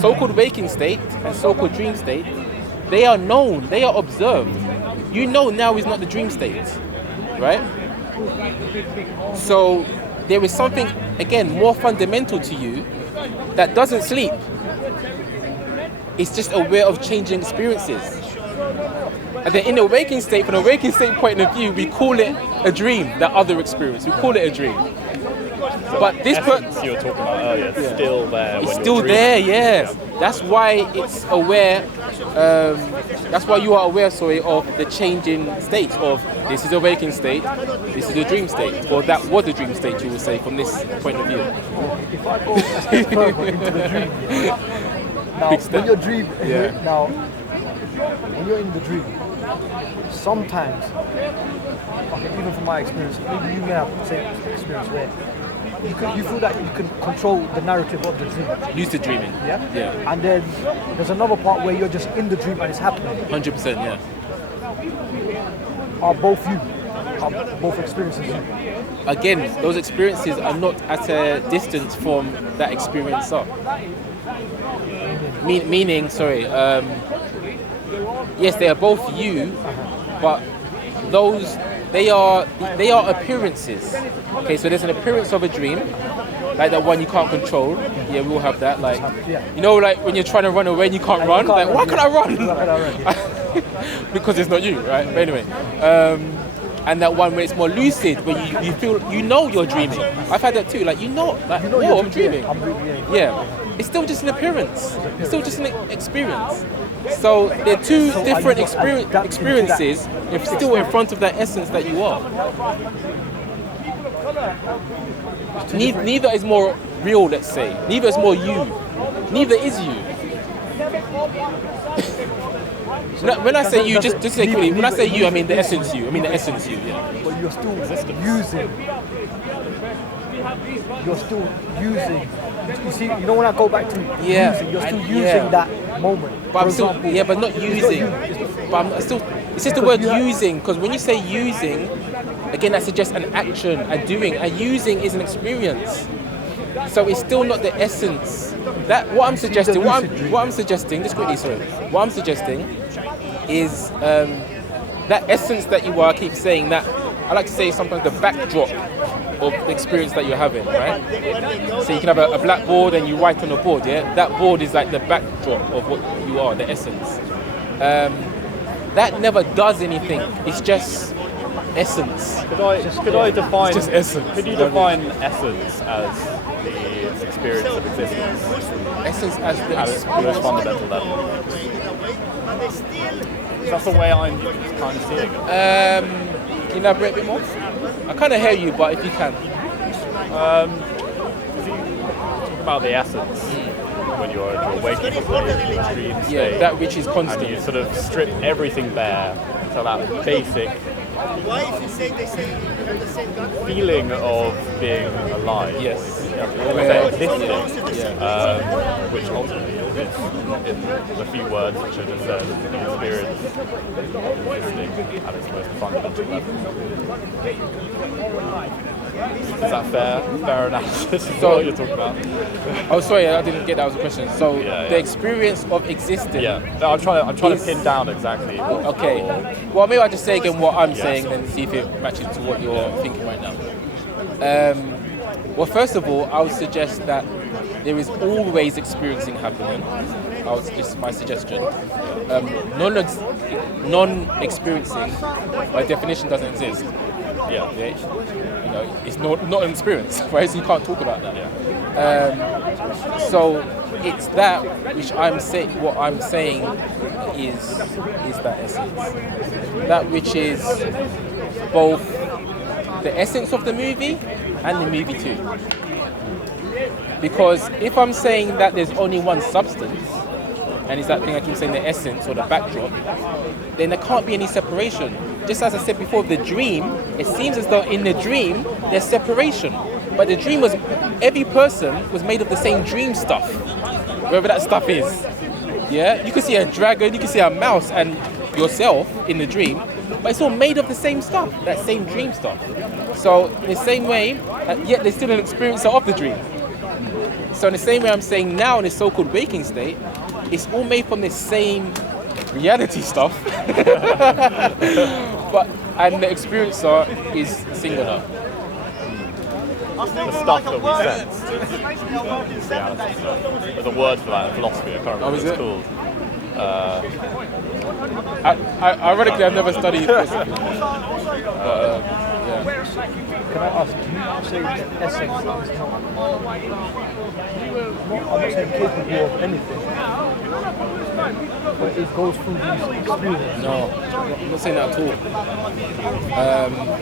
so-called waking state and so-called dream state, they are known, they are observed. You know now is not the dream state, right? So there is something, again, more fundamental to you that doesn't sleep. It's just aware of changing experiences. And then in a waking state, from a waking state point of view, we call it a dream, that other experience. We call it a dream. So but this essence you were talking about earlier, it's still there. It's when still you're there, dreaming. yes. That's why it's aware. That's why you are aware, sorry, of the changing states of this is a waking state, this is a dream state, or that was a dream state. You will say from this point of view. If I go a step further into the dream, now Big step. when you're dream, Yeah. now when you're in the dream, sometimes, okay, even from my experience, maybe you may have the same experience where you feel that you can control the narrative of the dream. Lucid dreaming. Yeah? Yeah. And then there's another part where you're just in the dream and it's happening. 100%. Yeah. Are both you? Are both experiences you? Again, those experiences are not at a distance from that experiencer. Meaning, sorry. Yes, they are both you, but those they are appearances. Okay, so there's an appearance of a dream, like that one you can't control. Yeah, we all have that. Like, you know, like when you're trying to run away and you can't run. Like, why can't I run? Because it's not you, right? But anyway, and that one where it's more lucid, where you feel you're dreaming. I've had that too. Like, whoa, I'm dreaming. Yeah, it's still just an appearance. It's still just an experience. So they're two different experiences. You're still in front of that essence that you are. Neither is more real, let's say. Neither is more you. Neither is you. When I say you, just say quickly. When I say you, I mean the essence you. I mean the essence you. Yeah. But you're still using. You're still using. You see, you know when I go back to using, you're still using that moment. But I'm still, example, but not using. But I'm still. It's just the word using, because when you say using, again, that suggests an action, a doing. A using is an experience. So it's still not the essence. That what I'm suggesting. What I'm suggesting. Just quickly, sorry. What I'm suggesting is that essence that you are. I keep saying that. I like to say sometimes the backdrop of the experience that you're having, right? So you can have a blackboard and you write on a board, yeah? That board is like the backdrop of what you are, the essence. That never does anything. It's just essence. Could I define? It's just essence. Could you define essence as the experience of existence Essence as the at its most fundamental level? That's the way I'm kind of seeing it. Can you elaborate a bit more? I kind of hear you, but if you can. Talk about the essence when you're waking up in a dream state. Yeah, that which is And constant. you sort of strip everything bare to that basic feeling of being alive. Yes. Existing. Yeah. Which ultimately is in the few words which I just said, the experience of existing at its most fundamental level. Is that fair? Fair analysis of So- what you're talking about? Oh, sorry, I didn't get that as a question. So Yeah. the experience of existing. Yeah. No, I'm trying to Is- pin down exactly. Okay. Well, maybe I'll just say again what I'm saying and see if it matches to what you're thinking right now. Well, first of all, I would suggest that there is always experiencing happening. It's my suggestion. Non-experiencing, by definition, doesn't exist. Yeah. Yeah, you know, it's not an experience, right? So you can't talk about that. So it's that which I'm saying. What I'm saying is that essence, that which is both the essence of the movie and the movie too. Because if I'm saying that there's only one substance, and it's that thing I keep saying, the essence or the backdrop, then there can't be any separation. Just as I said before, the dream, it seems as though in the dream there's separation. But the dream was, every person was made of the same dream stuff, wherever that stuff is. Yeah, you can see a dragon, you can see a mouse and yourself in the dream, but it's all made of the same stuff, that same dream stuff. So in the same way, yet there's still an experiencer of the dream. So in the same way I'm saying now in this so-called waking state, it's all made from the same reality stuff, and the experiencer is singular. The stuff that we sense. Reality stuff. There's a word for that in philosophy. I can't remember Oh, what is it's it? called. Ironically, I've never studied philosophy. Can I ask, do you say that essence is not I'm not saying capable of anything, but it goes through these experiences? No, I'm not saying that at all.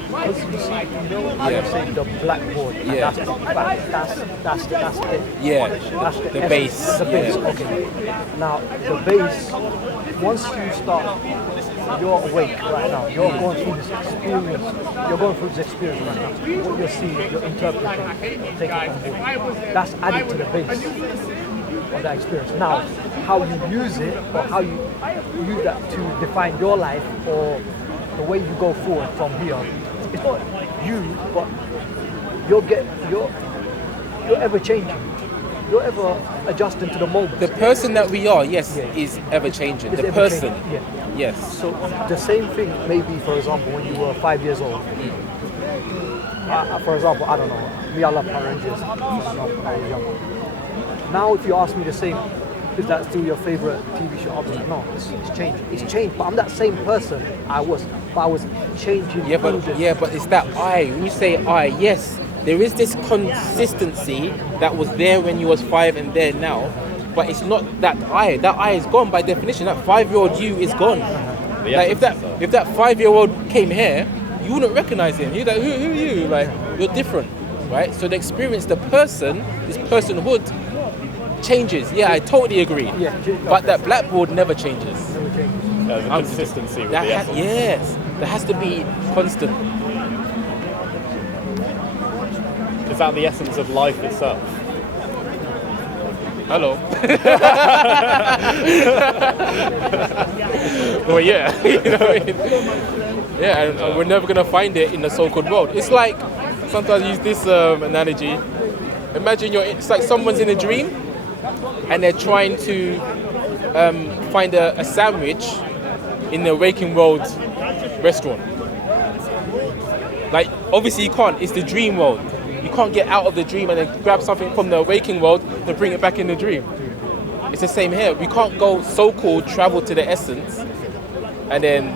Because you see, how you say the blackboard, and Yeah. that's the Yeah, that's the the essence, base, the base, yeah. okay. Now, the base, once you start, you're awake right now, you're going through this experience, right now. What you're seeing, you're interpreting, taking on board. That's added to the base of that experience. Now, how you use it, or how you use that to define your life, or the way you go forward from here, it's not you, but you're ever changing. You're ever adjusting to the moment. The person that we are, yes, Yeah. is ever changing. It's The ever person, changing, yeah. yes. So the same thing maybe, for example, when you were 5 years old. For example, I don't know, me, I love Power Rangers. For example, I was young. Now if you ask me the same, is that still your favorite TV show? I'll be like, no, it's changed. It's changed, but I'm that same person I was changing. Yeah, through this. but it's that I. When you say I, yes, there is this consistency that was there when you was 5 and there now, but it's not that I. That I is gone by definition. That 5-year-old you is gone. Like if that 5-year-old came here, you wouldn't recognize him. You're like, who are you? Like, you're different, right? So the experience, the person, this personhood changes. Yeah, I totally agree. Yeah, But that blackboard never changes. Never changes. The consistency with the essence. Yes, there has to be constant. Is that the essence of life itself? Hello. Well, yeah, you know what I mean? Yeah, and we're never gonna find it in the so-called world. It's like sometimes I use this analogy. Imagine it's like someone's in a dream, and they're trying to find a sandwich in the waking world restaurant. Like obviously you can't. It's the dream world. You can't get out of the dream and then grab something from the waking world to bring it back in the dream. It's the same here. We can't go so-called travel to the essence and then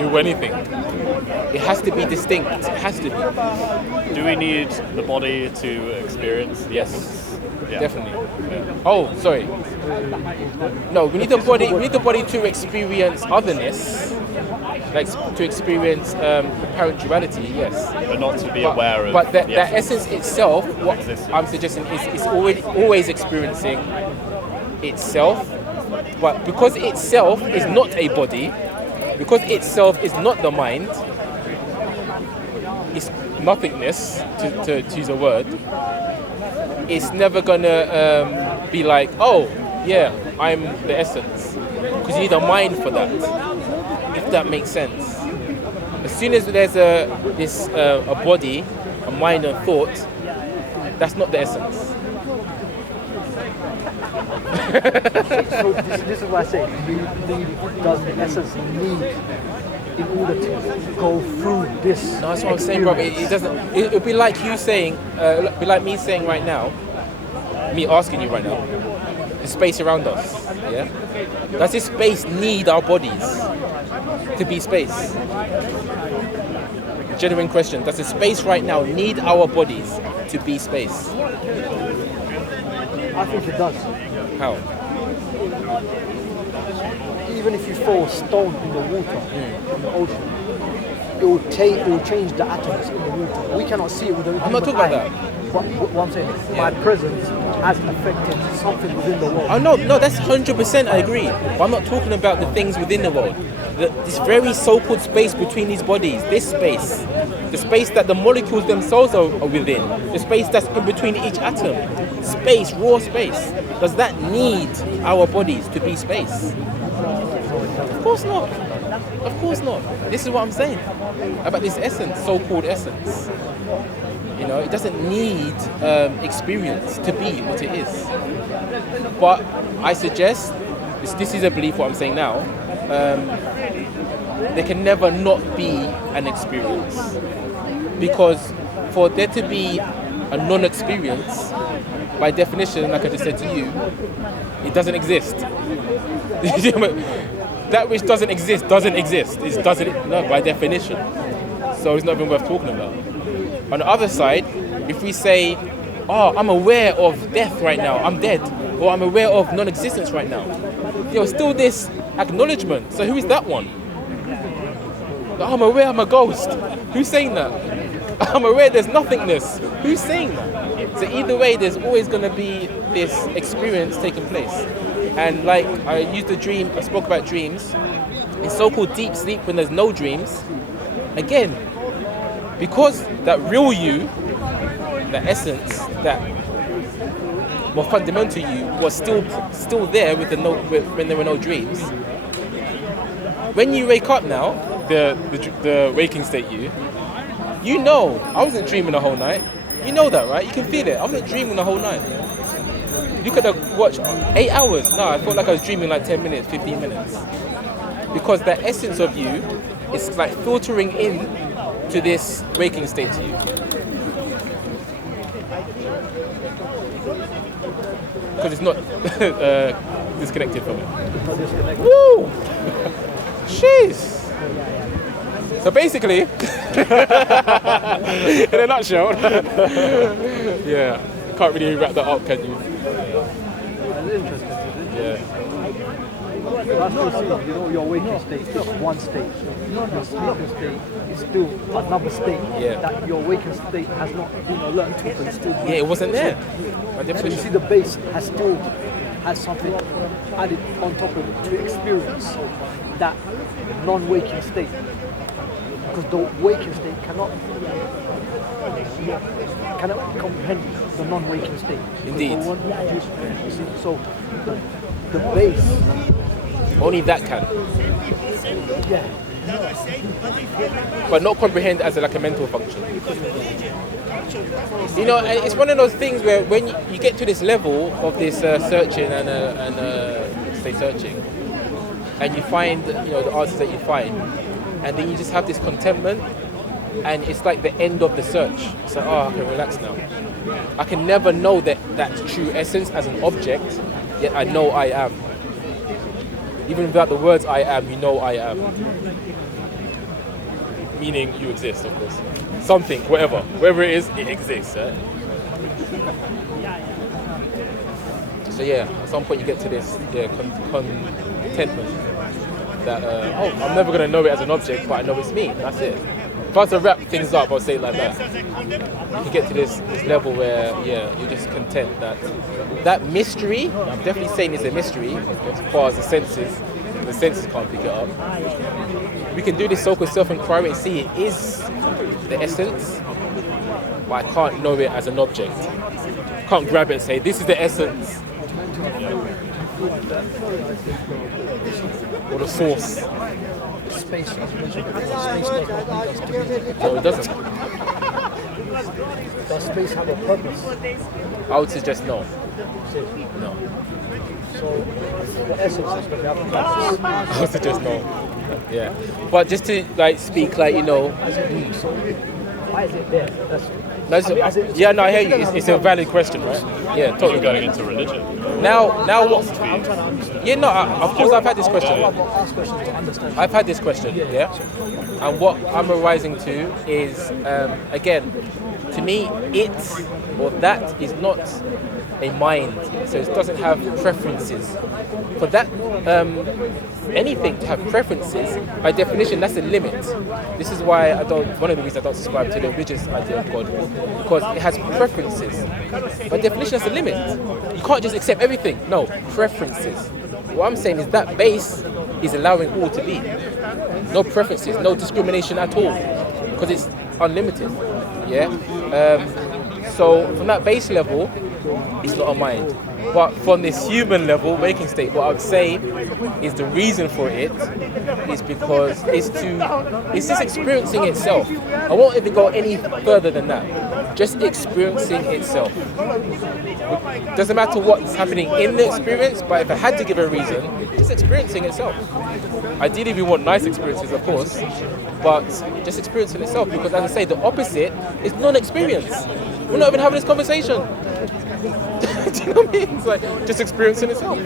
do anything. It has to be distinct. It has to be. Do we need the body to experience the essence? Yeah. Definitely. Oh, sorry. No, we need the body. We need the body to experience otherness, like to experience apparent duality. Yes, But not to be aware of. But that the essence itself, what Existence. I'm suggesting is it's always experiencing itself. But because itself is not a body, because itself is not the mind, it's nothingness, to use a word. It's never gonna be like, oh, yeah, I'm the essence. Because you need a mind for that, if that makes sense. As soon as there's a body, a mind and thought, that's not the essence. So this is what I say. Does the essence need in order to go through this? No, that's what I'm saying, bro. It doesn't. It would be like you saying, it'd be like me saying right now, me asking you right now, the space around us. Yeah. Does this space need our bodies to be space? Genuine question. Does the space right now need our bodies to be space? I think it does. How? Even if you throw a stone in the water, in the ocean, it will change the atoms in the water. We cannot see it with the I'm not talking about that. But what I'm saying is, my presence has affected something within the world. Oh no, that's 100%. I agree. But I'm not talking about the things within the world. This very so-called space between these bodies, this space, the space that the molecules themselves are within, the space that's in between each atom, space, raw space. Does that need our bodies to be space? Of course not. Of course not. This is what I'm saying about this essence, so-called essence. You know, it doesn't need experience to be what it is. But I suggest, this is a belief what I'm saying now, there can never not be an experience. Because for there to be a non-experience, by definition, like I just said to you, it doesn't exist. That which doesn't exist doesn't exist. It doesn't, no, by definition. So it's not even worth talking about. On the other side, if we say, oh, I'm aware of death right now, I'm dead, or I'm aware of non-existence right now, there's still this acknowledgement. So who is that one? Oh, I'm aware I'm a ghost. Who's saying that? I'm aware there's nothingness. Who's saying that? So either way, there's always going to be this experience taking place. And like I used the dream, I spoke about dreams. In so-called deep sleep, when there's no dreams, again, because that real you, that essence, that more fundamental you, was still there with when there were no dreams. When you wake up now, the waking state you know, I wasn't dreaming the whole night. You know that, right? You can feel it. I wasn't dreaming the whole night. You could have watched 8 hours. No, I felt like I was dreaming like 10 minutes, 15 minutes. Because the essence of you is like filtering in to this waking state to you. Because it's not disconnected from it. Woo! Jeez! So basically, in a nutshell, yeah, can't really wrap that up, can you? That's interesting. Yeah. That's what you know, your waking state is one state. Your sleeping state is still another state. Yeah. That your waking state has not been alerted to, but it's still. Yeah, it wasn't there. So you see, the base has something added on top of it to experience that non-waking state. Because the waking state cannot comprehend the non-waking state. Indeed. You see, so the base. Only that can. Yeah. But not comprehend as like a mental function. You know, and it's one of those things where when you get to this level of this searching and say searching, and you find the answers that you find, and then you just have this contentment, and it's like the end of the search. It's like, oh, I can relax now. I can never know that's true essence as an object, yet I know I am. Even without the words I am, you know I am. meaning you exist, of course. Something, whatever it is, it exists. Right? So yeah, at some point you get to this contentment that I'm never gonna know it as an object, but I know it's me. That's it. If I was to wrap things up, I'll say it like that. You can get to this level where you're just content that mystery. I'm definitely saying it's a mystery as far as the senses. The senses can't pick it up. We can do this so-called self-inquiry and see it is the essence, but I can't know it as an object. Can't grab it and say this is the essence. Or the source. Space, space No, it doesn't. does space have a purpose? I would suggest no. No. So the essence is going to have a purpose. I would suggest no. Yeah. But just to speak So why is it there? I hear you. It's a valid question, right? Yeah, totally. You're going into religion. Now what? I'm trying to understand. Yeah, no. Of course, I've had this question. I've asked questions to understand. I've had this question. Yeah. And what I'm arising to is, again, to me, it or that is not a mind, so it doesn't have preferences. For that, anything to have preferences, by definition, that's a limit. This is why one of the reasons I don't subscribe to the religious idea of God, because it has preferences. By definition, that's a limit. You can't just accept everything. No, preferences. What I'm saying is that base is allowing all to be. No preferences, no discrimination at all, because it's unlimited. Yeah. So from that base level, it's not a mind. But from this human level, waking state, what I would say is the reason for it is because it's just experiencing itself. I won't even go any further than that. Just experiencing itself. Doesn't matter what's happening in the experience, but if I had to give a reason, just experiencing itself. Ideally, we want nice experiences, of course, but just experiencing itself, because as I say, the opposite is non-experience. We're not even having this conversation. Do you know what I mean? It's like just experiencing itself.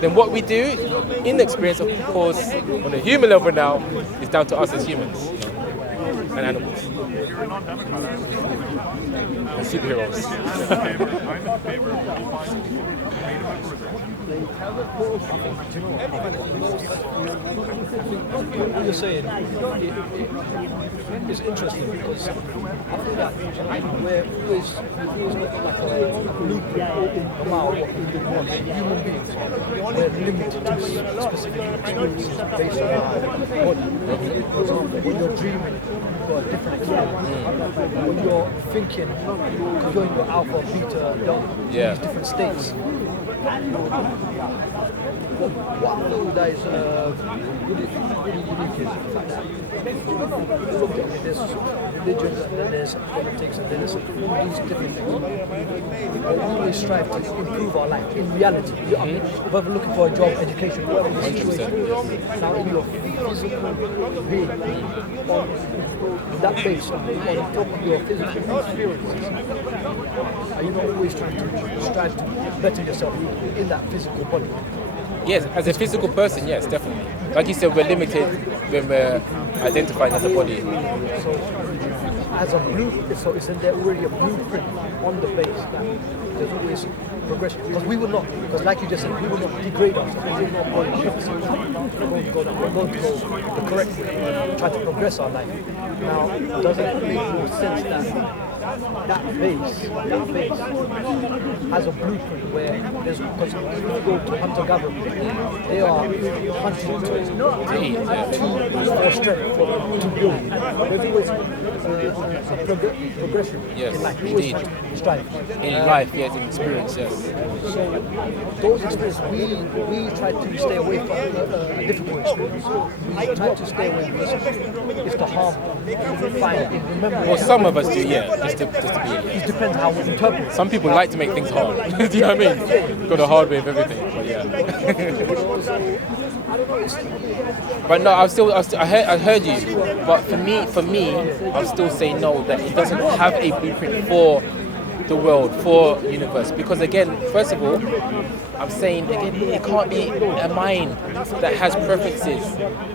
Then what we do in the experience, of course, on a human level now, is down to us as humans and animals and superheroes. What you're saying is interesting because I feel that we're always looking like a blueprint about what we want. Human beings, we're limited to specific experiences based on our body. For example, when you're dreaming, you've got a different experience. When you're thinking, because you're in your alpha, beta, delta, these different states. What I feel that is really unique is the fact that there's religions and then there's politics and then there's all these different things. We always strive to improve our life in reality. Whether we're looking for a job, education, whatever the situation. Now in your physical being, on that base, on top of your physical experiences, are you not always trying to strive to better yourself in that physical body? Yes, as a physical person, yes, definitely. Like you said, we're limited when we're identifying as a body. So, as a blueprint, so isn't there already a blueprint on the base that there's always progression? Because we will not, because like you just said, we will not degrade ourselves. We will not go in shifts. We're going to go the correct way, try to progress our life. Now, doesn't it make more sense that base has a blueprint where there's, because if you go to hunter-gatherer, they are hunting for strength, to build. There's always a progression in life. Indeed. Strive. In life, yes, in experience, yes. So those experiences, we try to stay away from a difficult experience. We try to stay away because if the harm find in remembering. Well, some of us do, just to be It depends how we interpret it. Some people like to make things hard. Do you know what I mean? Go the hard way of everything. But yeah. But no, I heard you. But for me, I'll still say no, that it doesn't have a blueprint for the world, for universe. Because again, first of all, I'm saying again, it can't be a mind that has preferences.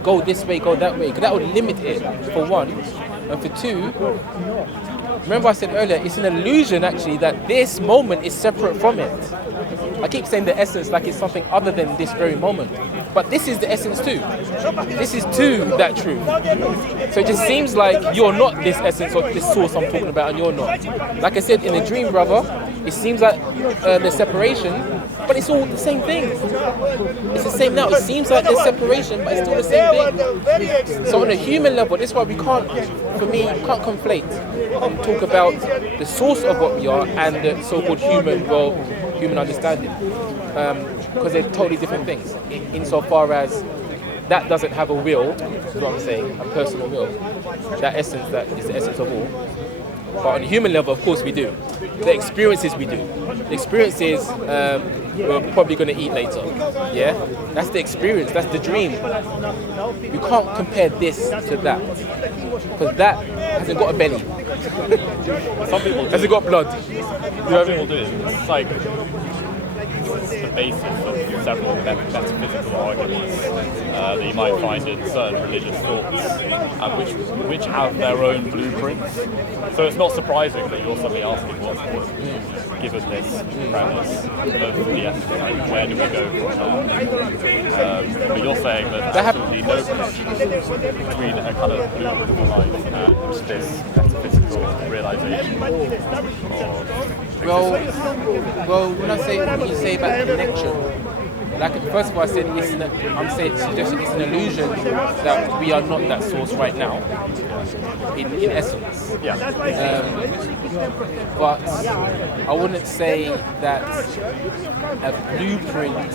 Go this way, go that way, because that would limit it, for one. And for two, remember I said earlier, it's an illusion actually that this moment is separate from it. I keep saying the essence like it's something other than this very moment. But this is the essence too. This is too that truth. So it just seems like you're not this essence or this source I'm talking about, and you're not. Like I said, in the dream, brother, it seems like there's separation, but it's all the same thing. It's the same now. It seems like there's separation, but it's still the same thing. So on a human level, this is why we can't, for me, can't conflate and talk about the source of what we are and the so-called human understanding. Because they're totally different things. Insofar as that doesn't have a will, is what I'm saying, a personal will. That essence, that is the essence of all. But on a human level, of course we do. The experiences we do. The experiences we're probably going to eat later. Yeah? That's the experience, that's the dream. You can't compare this to that. Because that hasn't got a belly. Some people do. Hasn't got blood. Some people do. It's like the basis of several metaphysical arguments that you might find in certain religious thoughts, which have their own blueprints. So it's not surprising that you're suddenly asking what's given this premise of the essence, like where do we go from there? But you're saying that there's absolutely no connection between a kind of blueprint for life and this metaphysical realization Well, when I say, when you say about connection, like first of all, I said I'm suggesting it's an illusion that we are not that source right now, in essence. Yeah. But I wouldn't say that a blueprint.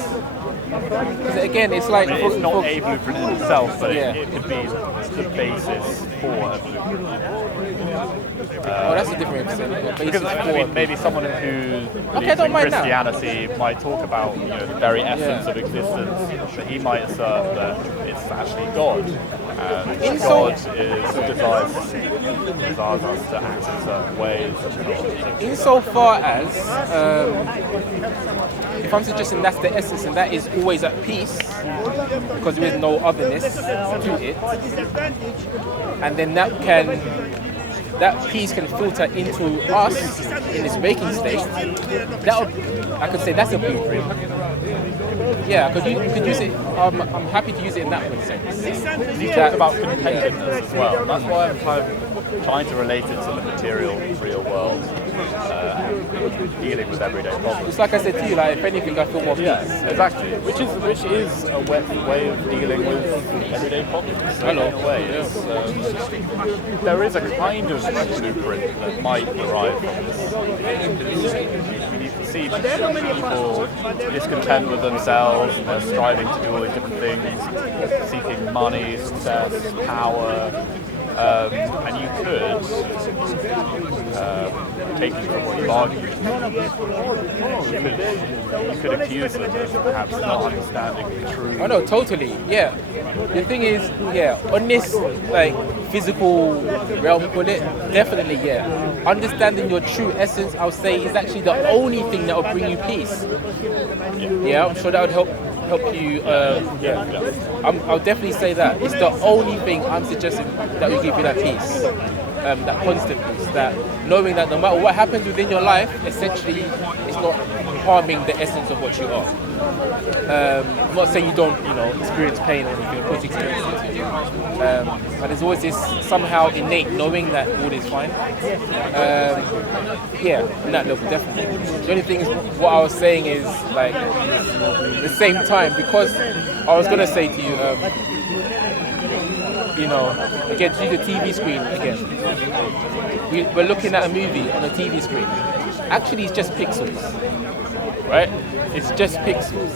Because again, it's like it's not a blueprint in itself, but it could be the basis for a blueprint. That's a different episode. Because I mean, maybe someone who believes in Christianity might talk about the very essence of existence, but he might assert that it's actually God, and God desires us to act in certain ways. Insofar as, if I'm suggesting that's the essence and that is always at peace, because there is no otherness to it, and then that peace can filter into us in this waking state. I could say that's a blueprint. Yeah, because you could use it. I'm happy to use it in that sense. You talked about contentedness as well. That's why I'm kind of trying to relate it to the material, real world, dealing with everyday problems. It's like I said to you, like if anything, I feel more peace. Yeah, exactly. Which is a way of dealing with everyday problems. So in a way, there is a kind of blueprint that might derive from this. You see people discontent with themselves, and they're striving to do all these different things, seeking money, success, power. And you could, taking from what you've argued, you could accuse them of perhaps not understanding the truth. Oh no, totally, yeah. The thing is, on this like physical realm, call it, definitely, understanding your true essence, I would say, is actually the only thing that will bring you peace. Yeah, I'm sure that would help you. I'll definitely say that it's the only thing I'm suggesting that will give you that peace, that constant peace, that knowing that no matter what happens within your life, essentially it's not harming the essence of what you are. I'm not saying you don't, experience pain or anything. Of course, you experience it. But there's always this somehow innate knowing that all is fine. On that level, definitely. The only thing is, what I was saying is like at the same time, because I was gonna say to you, again, to use the TV screen again. We're looking at a movie on a TV screen. Actually, it's just pixels, right? It's just pixels.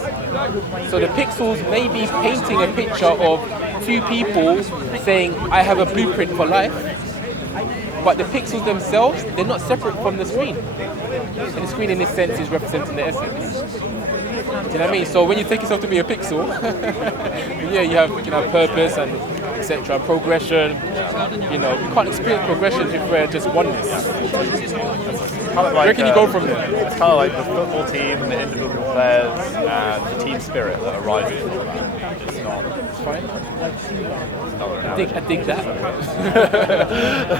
So the pixels may be painting a picture of two people saying, I have a blueprint for life, but the pixels themselves, they're not separate from the screen. And the screen in this sense is representing the essence. Do you know what I mean? So when you take yourself to be a pixel, you can have purpose and etc. Progression. You know, we can't experience progression if we're just oneness. Where can you go from there? It's kind of like the football team and the individual players and the team spirit that arises from that. It's not. It's fine. I dig that.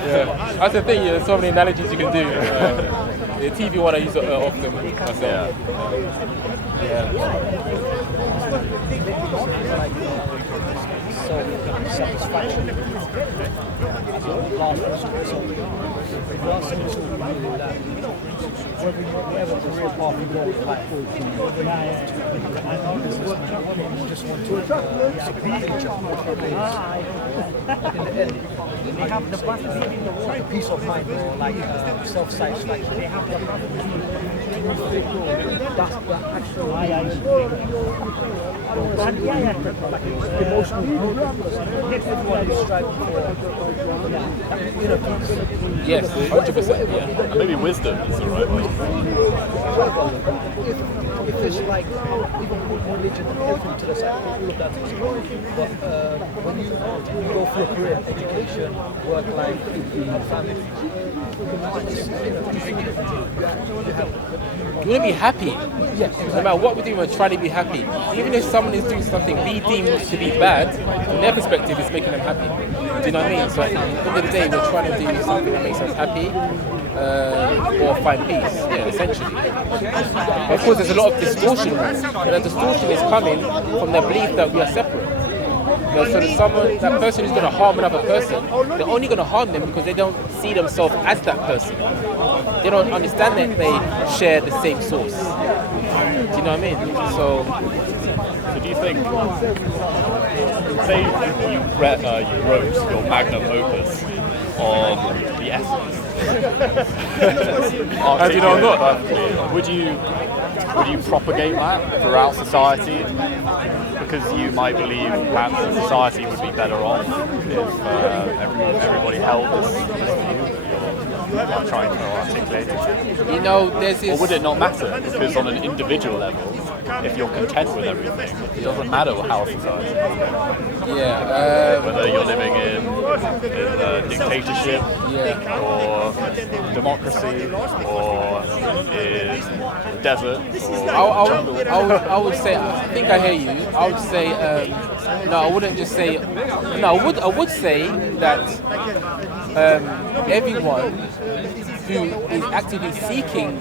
Yeah. That's the thing. There's so many analogies you can do. The TV one I use often myself. Satisfaction as a last resort. So if you are someone who that whatever career path you go in life, I know businessman, you just want to in the end, they have the peace of mind or like self-satisfaction. They have that's the actual emotional growth. Everyone is striving for inner peace. Yes, 100%. Yeah. And maybe wisdom is the right word. If it's like even with religion and everything to the side, all of that is good. But when you go for your career, education, work life, family, you want to be happy. No matter what we're doing, we're trying to be happy. Even if someone is doing something we deem to be bad, from their perspective, it's making them happy. Do you know what I mean? So at the end of the day, we're trying to do something that makes us happy or find peace, essentially. Of course, there's a lot of distortion, and that distortion is coming from the belief that we are separate. You know, so that person who's going to harm another person, they're only going to harm them because they don't see themselves as that person. They don't understand that they share the same source. Do you know what I mean? So do you think, say you wrote your magnum opus on the essence, how do you know not? perfectly, would you propagate that throughout society? Because you might believe perhaps that society would be better off if everybody held this view that you're trying to articulate it. You know, there's this... Or would it not matter? Because on an individual level, if you're content with everything, it doesn't matter how society is. Whether you're living in a dictatorship or democracy or in the desert or jungle. I would say, I think I hear you. I would say, no, I wouldn't just say, no, I would say that everyone who is actively seeking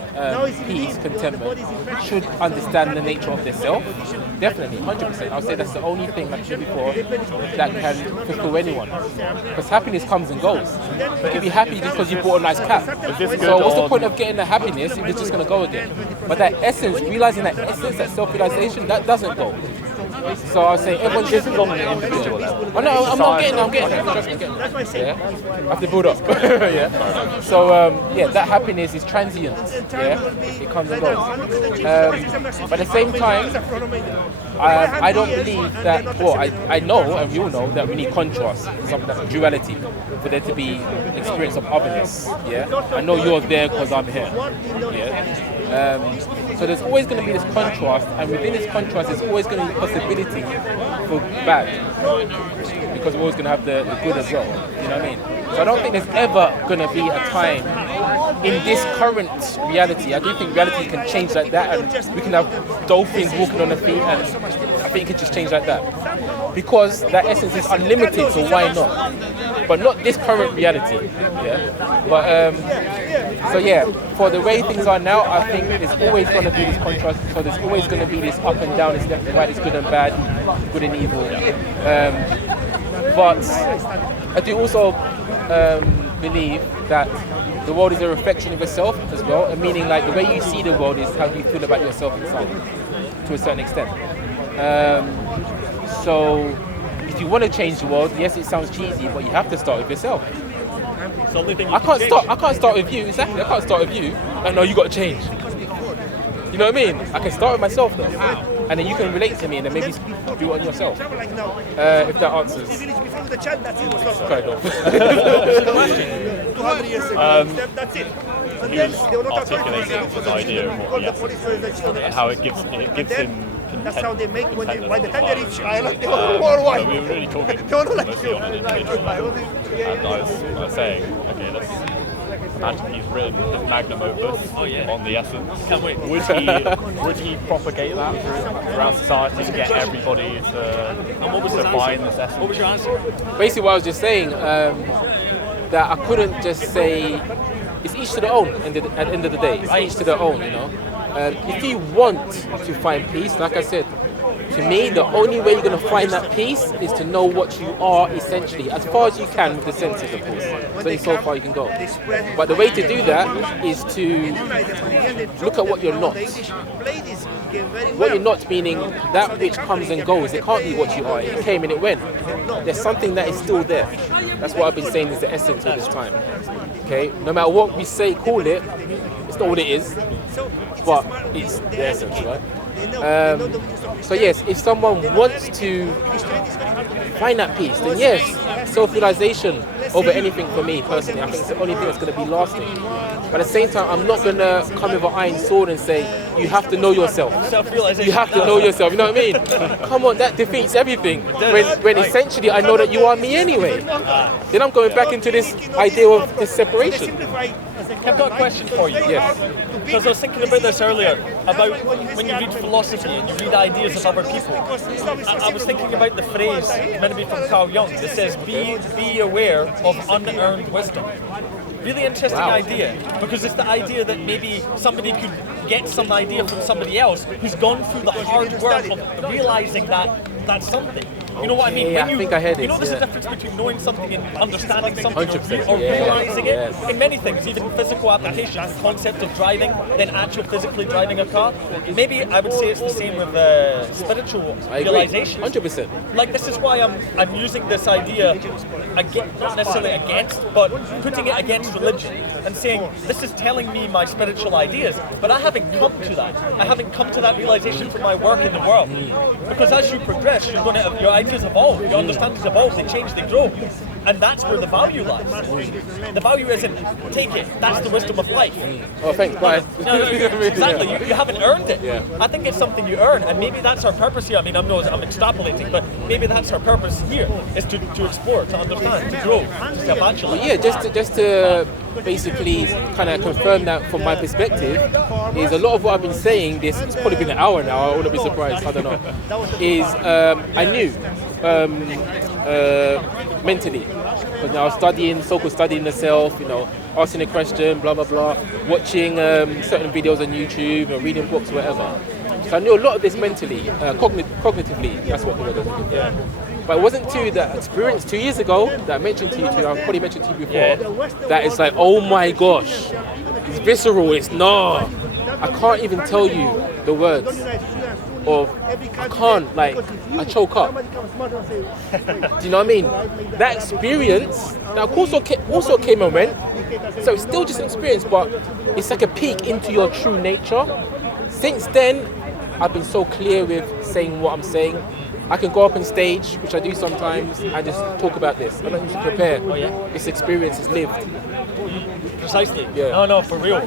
peace, contentment, should understand the nature of their self. Definitely, 100%. I would say that's the only thing, like I said before, that can fulfill anyone. Because happiness comes and goes. You can be happy because you bought a nice cap. So what's the point of getting the happiness if it's just going to go again? But that essence, realizing that essence, that self-realization, that doesn't go. So I was saying, everyone this is on an individual level. Oh no, I'm getting there. Trust me, yeah, I have to build up. Yeah. So that happiness is transient. Yeah, it comes and goes. But at the same time, I don't believe that. Well, I know, and we all know that we need contrast, some that duality, for there to be experience of otherness. Yeah. I know you're there because I'm here. Yeah. So there's always going to be this contrast, and within this contrast, there's always going to be possibility for bad, because we're always going to have the good as well. You know what I mean? So I don't think there's ever going to be a time in this current reality. I do think reality can change like that, and we can have dolphins walking on the feet, and I think it can just change like that, because that essence is unlimited. So why not? But not this current reality. Yeah. But so yeah, for the way things are now, I think there's always going to be this contrast. So there's always going to be this up and down, this left and right, this good and bad, good and evil. But I do also believe that the world is a reflection of yourself as well, and meaning like the way you see the world is how you feel about yourself inside, to a certain extent. So if you want to change the world, yes, it sounds cheesy, but you have to start with yourself. I can't start with you, exactly. I can't start with you. No, you got to change. You know what I mean? I can start with myself though, and then you can relate to me, and then maybe do it on yourself. If that answers. Kind of. He was articulating his idea of what the essence is, and how it gives him content. That's how they make when by the time they reach So, island, they all worldwide. we were really talking They all like mostly on an individual level. And I was saying, okay, let's imagine he's written his magnum opus on the essence. Can't wait. Would he propagate that throughout society to get everybody to find this essence? What was your answer? Basically, what I was just saying, that I couldn't just say it's each to their own. At the end of the day, it's each to their own. You know, if you want to find peace, like I said, to me, the only way you're going to find that peace is to know what you are essentially, as far as you can with the senses, of course. There's only so far you can go. But the way to do that is to look at what you're not. What you're not meaning that which comes and goes. It can't be what you are. It came and it went. There's something that is still there. That's what I've been saying is the essence of this time. Okay? No matter what we say, call it, it's not what it is, but it's the essence, right? So yes, if someone wants to find that peace, then yes, self-realization over anything for me personally. I think it's the only thing that's going to be lasting. But at the same time, I'm not going to come with an iron sword and say, you have to know yourself. Self-realization. You have to know yourself, you know what I mean? Come on, that defeats everything. When essentially I know that you are me anyway. Then I'm going back into this idea of this separation. I've got a question for you. Yes. Because I was thinking about this earlier, about when you read philosophy and you read ideas of other people. I was thinking about the phrase, meant to be from Carl Jung, that says, be aware of unearned wisdom. Really interesting idea, because it's the idea that maybe somebody could get some idea from somebody else who's gone through the hard work of realizing that that's something. You know what I mean? Yeah, I think I heard it. You know there's a difference between knowing something and understanding something 100%, or yeah. realizing it. Yes. In many things, even physical applications, the concept of driving, then actual physically driving a car. Maybe I would say it's the same with spiritual realization. 100%. Like this is why I'm using this idea, not necessarily against, but putting it against religion and saying this is telling me my spiritual ideas, but I haven't come to that. I haven't come to that realization from my work in the world. Because as you progress, you're going to your ideas evolve, your understandings evolve, they change, they grow. And that's where the value lies. The value isn't, take it, that's the wisdom of life. Oh, thanks, bye. No, exactly, you haven't earned it. Yeah. I think it's something you earn, and maybe that's our purpose here. I mean, I'm extrapolating, but maybe that's our purpose here, is to explore, to understand, to grow, to self-actualize. Yeah, just to basically kind of confirm that from my perspective, is a lot of what I've been saying, it's probably been an hour now, I wouldn't be surprised, I don't know, is I knew mentally, because I was studying, so-called studying the self, you know, asking a question, blah, blah, blah, watching certain videos on YouTube, or reading books, whatever. So I knew a lot of this mentally, cognitively, that's what the word is. Yeah. But it wasn't to that experience 2 years ago that I mentioned to you, I've probably mentioned to you before, that it's like, oh my gosh, it's visceral, it's nah. I can't even tell you the words. Or I can't, like, I choke up. Do you know what I mean? That experience, that of course also came and went, so it's still just an experience, but it's like a peek into your true nature. Since then, I've been so clear with saying what I'm saying. I can go up on stage, which I do sometimes, and just talk about this. I don't need to prepare. This experience is lived. Precisely. Yeah. No, for real.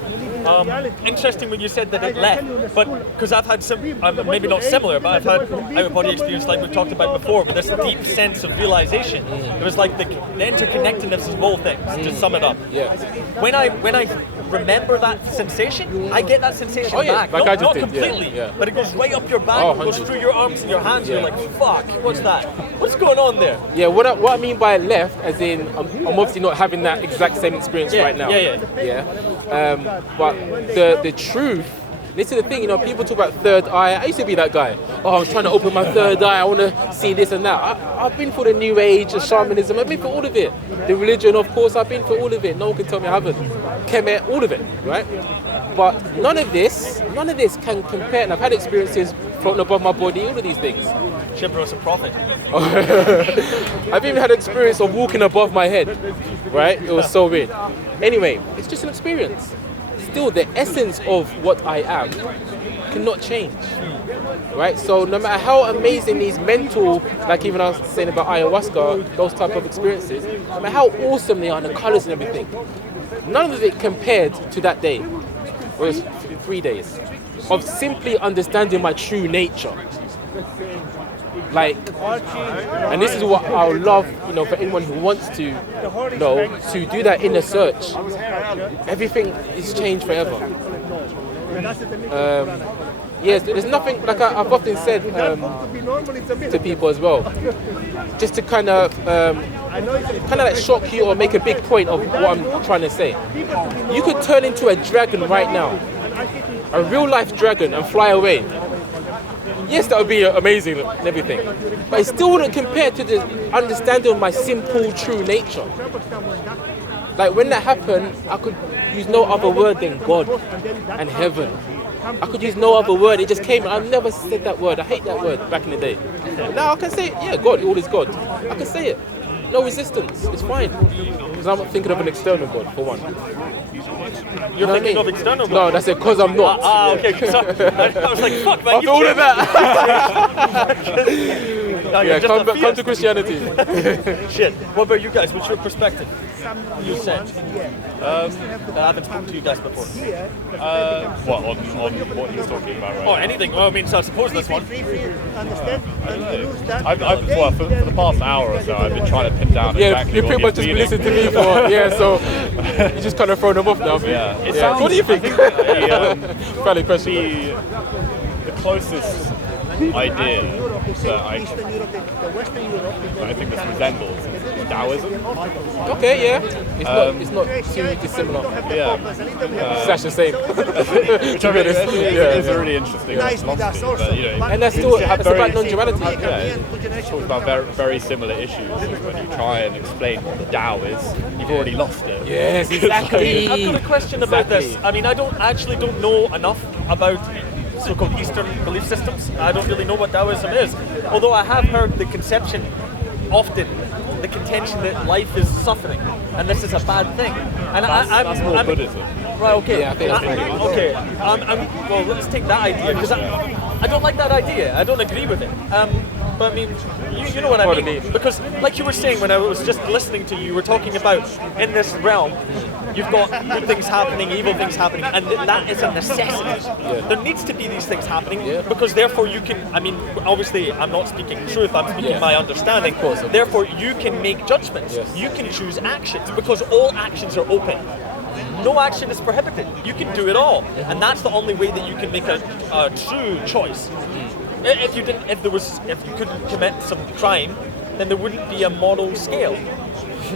Interesting when you said that it left, but because I've had some, maybe not similar, but I've had out-of-body experience like we talked about before, with this deep sense of realization. It was like the interconnectedness of all things, to sum it up. Yeah. When I remember that sensation, I get that sensation back. Like I just not did, completely, yeah. but it goes right up your back, it goes through your arms and your hands, and you're like, fuck, what's that? What's going on there? Yeah, what I mean by left, as in, I'm obviously not having that exact same experience right now. But the truth, this is the thing, you know, people talk about third eye. I used to be that guy. Oh, I'm trying to open my third eye, I want to see this and that. I've been for the new age, the shamanism, I've been for all of it. The religion, of course, I've been for all of it. No one can tell me I haven't. Kemet, all of it, right? But none of this can compare, and I've had experiences floating above my body, all of these things. Shibro's a prophet. I've even had experience of walking above my head, right? It was so weird. Anyway, it's just an experience. Still, the essence of what I am cannot change, right? So no matter how amazing these mental, like even I was saying about ayahuasca, those type of experiences, no matter how awesome they are, the colors and everything, none of it compared to that day. It was 3 days of simply understanding my true nature. Like, and this is what I would love, for anyone who wants to know, to do that inner search. Everything is changed forever. Yes, there's nothing, like I've often said to people as well, just to kind of like shock you or make a big point of what I'm trying to say. You could turn into a dragon right now, a real life dragon, and fly away. Yes, that would be amazing and everything, but it still wouldn't compare to the understanding of my simple, true nature. Like when that happened, I could use no other word than God and heaven. I could use no other word. It just came. I've never said that word. I hate that word back in the day. But now I can say, yeah, God, all is God. I can say it. No resistance. It's fine. Because I'm not thinking of an external God, for one. You're thinking of external God? No, that's it, because I'm not. Okay. I was like, fuck, man. After all of that. No, Yeah, come to Christianity. Shit. What about you guys? What's your perspective? You said. I haven't spoken to you guys before. What on what he's talking about right Oh, now? anything. Well, I mean, so I suppose this one. Well, for the past hour or so, I've been trying to pin down exactly you pretty what much he's just feeling. listened to me for, so you just kind of thrown them off now. Yeah. It Yeah. sounds- What do you think? Valid question. The closest idea that I think this resembles is Taoism. Okay, yeah. It's not too dissimilar. Yeah. It's actually the same. Which I mean, is a really interesting philosophy. But, And that's still, it's about non-duality. it talks about very similar issues. When you try and explain what the Tao is, you've already lost it. Yes, exactly. I've got a question about this. I mean, I don't know enough about so-called Eastern belief systems. I don't really know what Taoism is. Although I have heard the contention that life is suffering, and this is a bad thing. And That's more Buddhism. Right, okay. Yeah, I think that's okay. Well, let's take that idea, because I don't like that idea. I don't agree with it. But I mean, you know what I mean. Because, like you were saying when I was just listening to you, you were talking about in this realm, you've got good things happening, evil things happening, and that is a necessity. There needs to be these things happening, because therefore you can, I mean, obviously I'm not speaking truth, I'm speaking my understanding. Of course. Therefore you can make judgments. Yes. You can choose actions, because all actions are open. No action is prohibited. You can do it all, and that's the only way that you can make a true choice. If you couldn't commit some crime, then there wouldn't be a moral scale.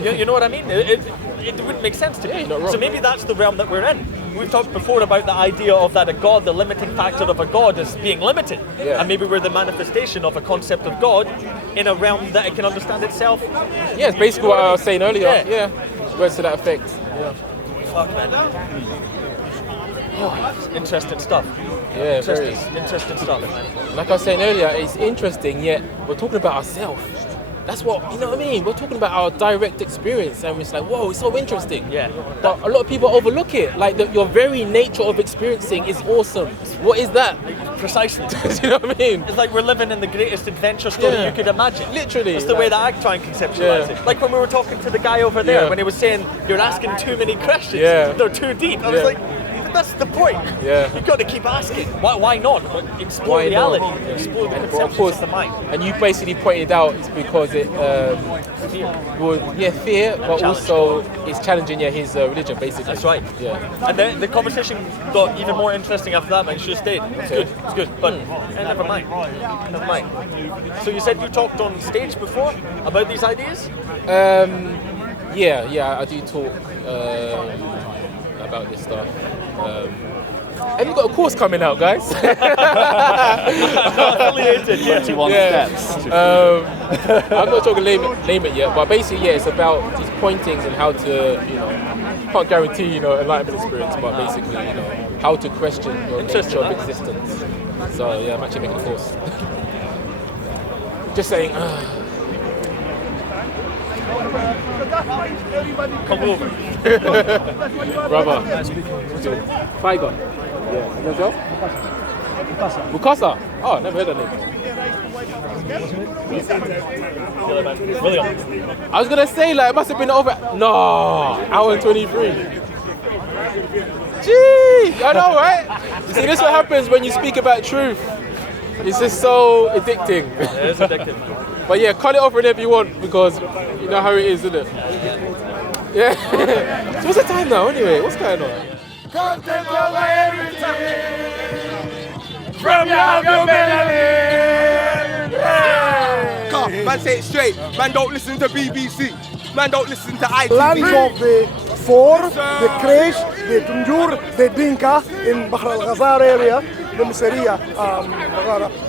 You know what I mean? It wouldn't make sense to me. So maybe that's the realm that we're in. We've talked before about the idea of that a God, the limiting factor of a God is being limited. Yeah. And maybe we're the manifestation of a concept of God in a realm that it can understand itself. Yeah, it's basically what I was saying earlier. Yeah. Words to that effect. Yeah. Fuck, man. Oh, interesting stuff. Yeah, very. Interesting stuff, man. Like I was saying earlier, it's interesting, yet we're talking about ourselves. That's what, you know what I mean? We're talking about our direct experience, and it's like, whoa, it's so interesting. Yeah. But a lot of people overlook it. Like, your very nature of experiencing is awesome. What is that? Precisely. You know what I mean? It's like we're living in the greatest adventure story you could imagine. Literally. That's the way that I try and conceptualize it. Like when we were talking to the guy over there, when he was saying, you're asking too many questions. Yeah. They're too deep. I was like, but that's the point. Yeah. You've got to keep asking. Why not? Explore Why not? reality. Explore the And conceptions of course, of the mind. and you basically pointed out it's because it, fear, but also it's challenging his religion, basically. That's right. Yeah. And then the conversation got even more interesting after that, man. You should have stayed. It's good. It's good. But never mind. Never mind. So you said you talked on stage before about these ideas? Yeah, I do talk about this stuff. And we've got a course coming out, guys. Affiliated. 21 steps. I'm not sure to name it yet, but basically, it's about these pointings and how to, can't guarantee, enlightenment experience, but basically, how to question your nature of existence. So yeah, I'm actually making a course. Just saying. Come over. Brother. Tiger. Yeah. Yourself? Mukasa. Oh, never heard that name. William. I was gonna say, it must have been over. No, hour and 23. Gee, I know, right? You see, this is what happens when you speak about truth. It's just so addicting. It is addictive, man. But yeah, cut it off whenever you want because you know how it is, isn't it? Yeah. So what's the time now anyway? What's going on? Can't take away everything from your melanin. Come, man, say it straight. Man, don't listen to BBC. Man, don't listen to ITV. Lands of the Four, the Kresh, the Tunjur, the Dinka in Bahr al Ghazal area, the Miseria,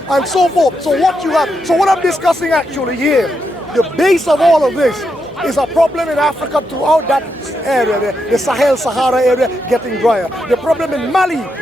and so forth. So what I'm discussing actually here, the base of all of this is a problem in Africa throughout that area, the Sahel-Sahara area getting drier. The problem in Mali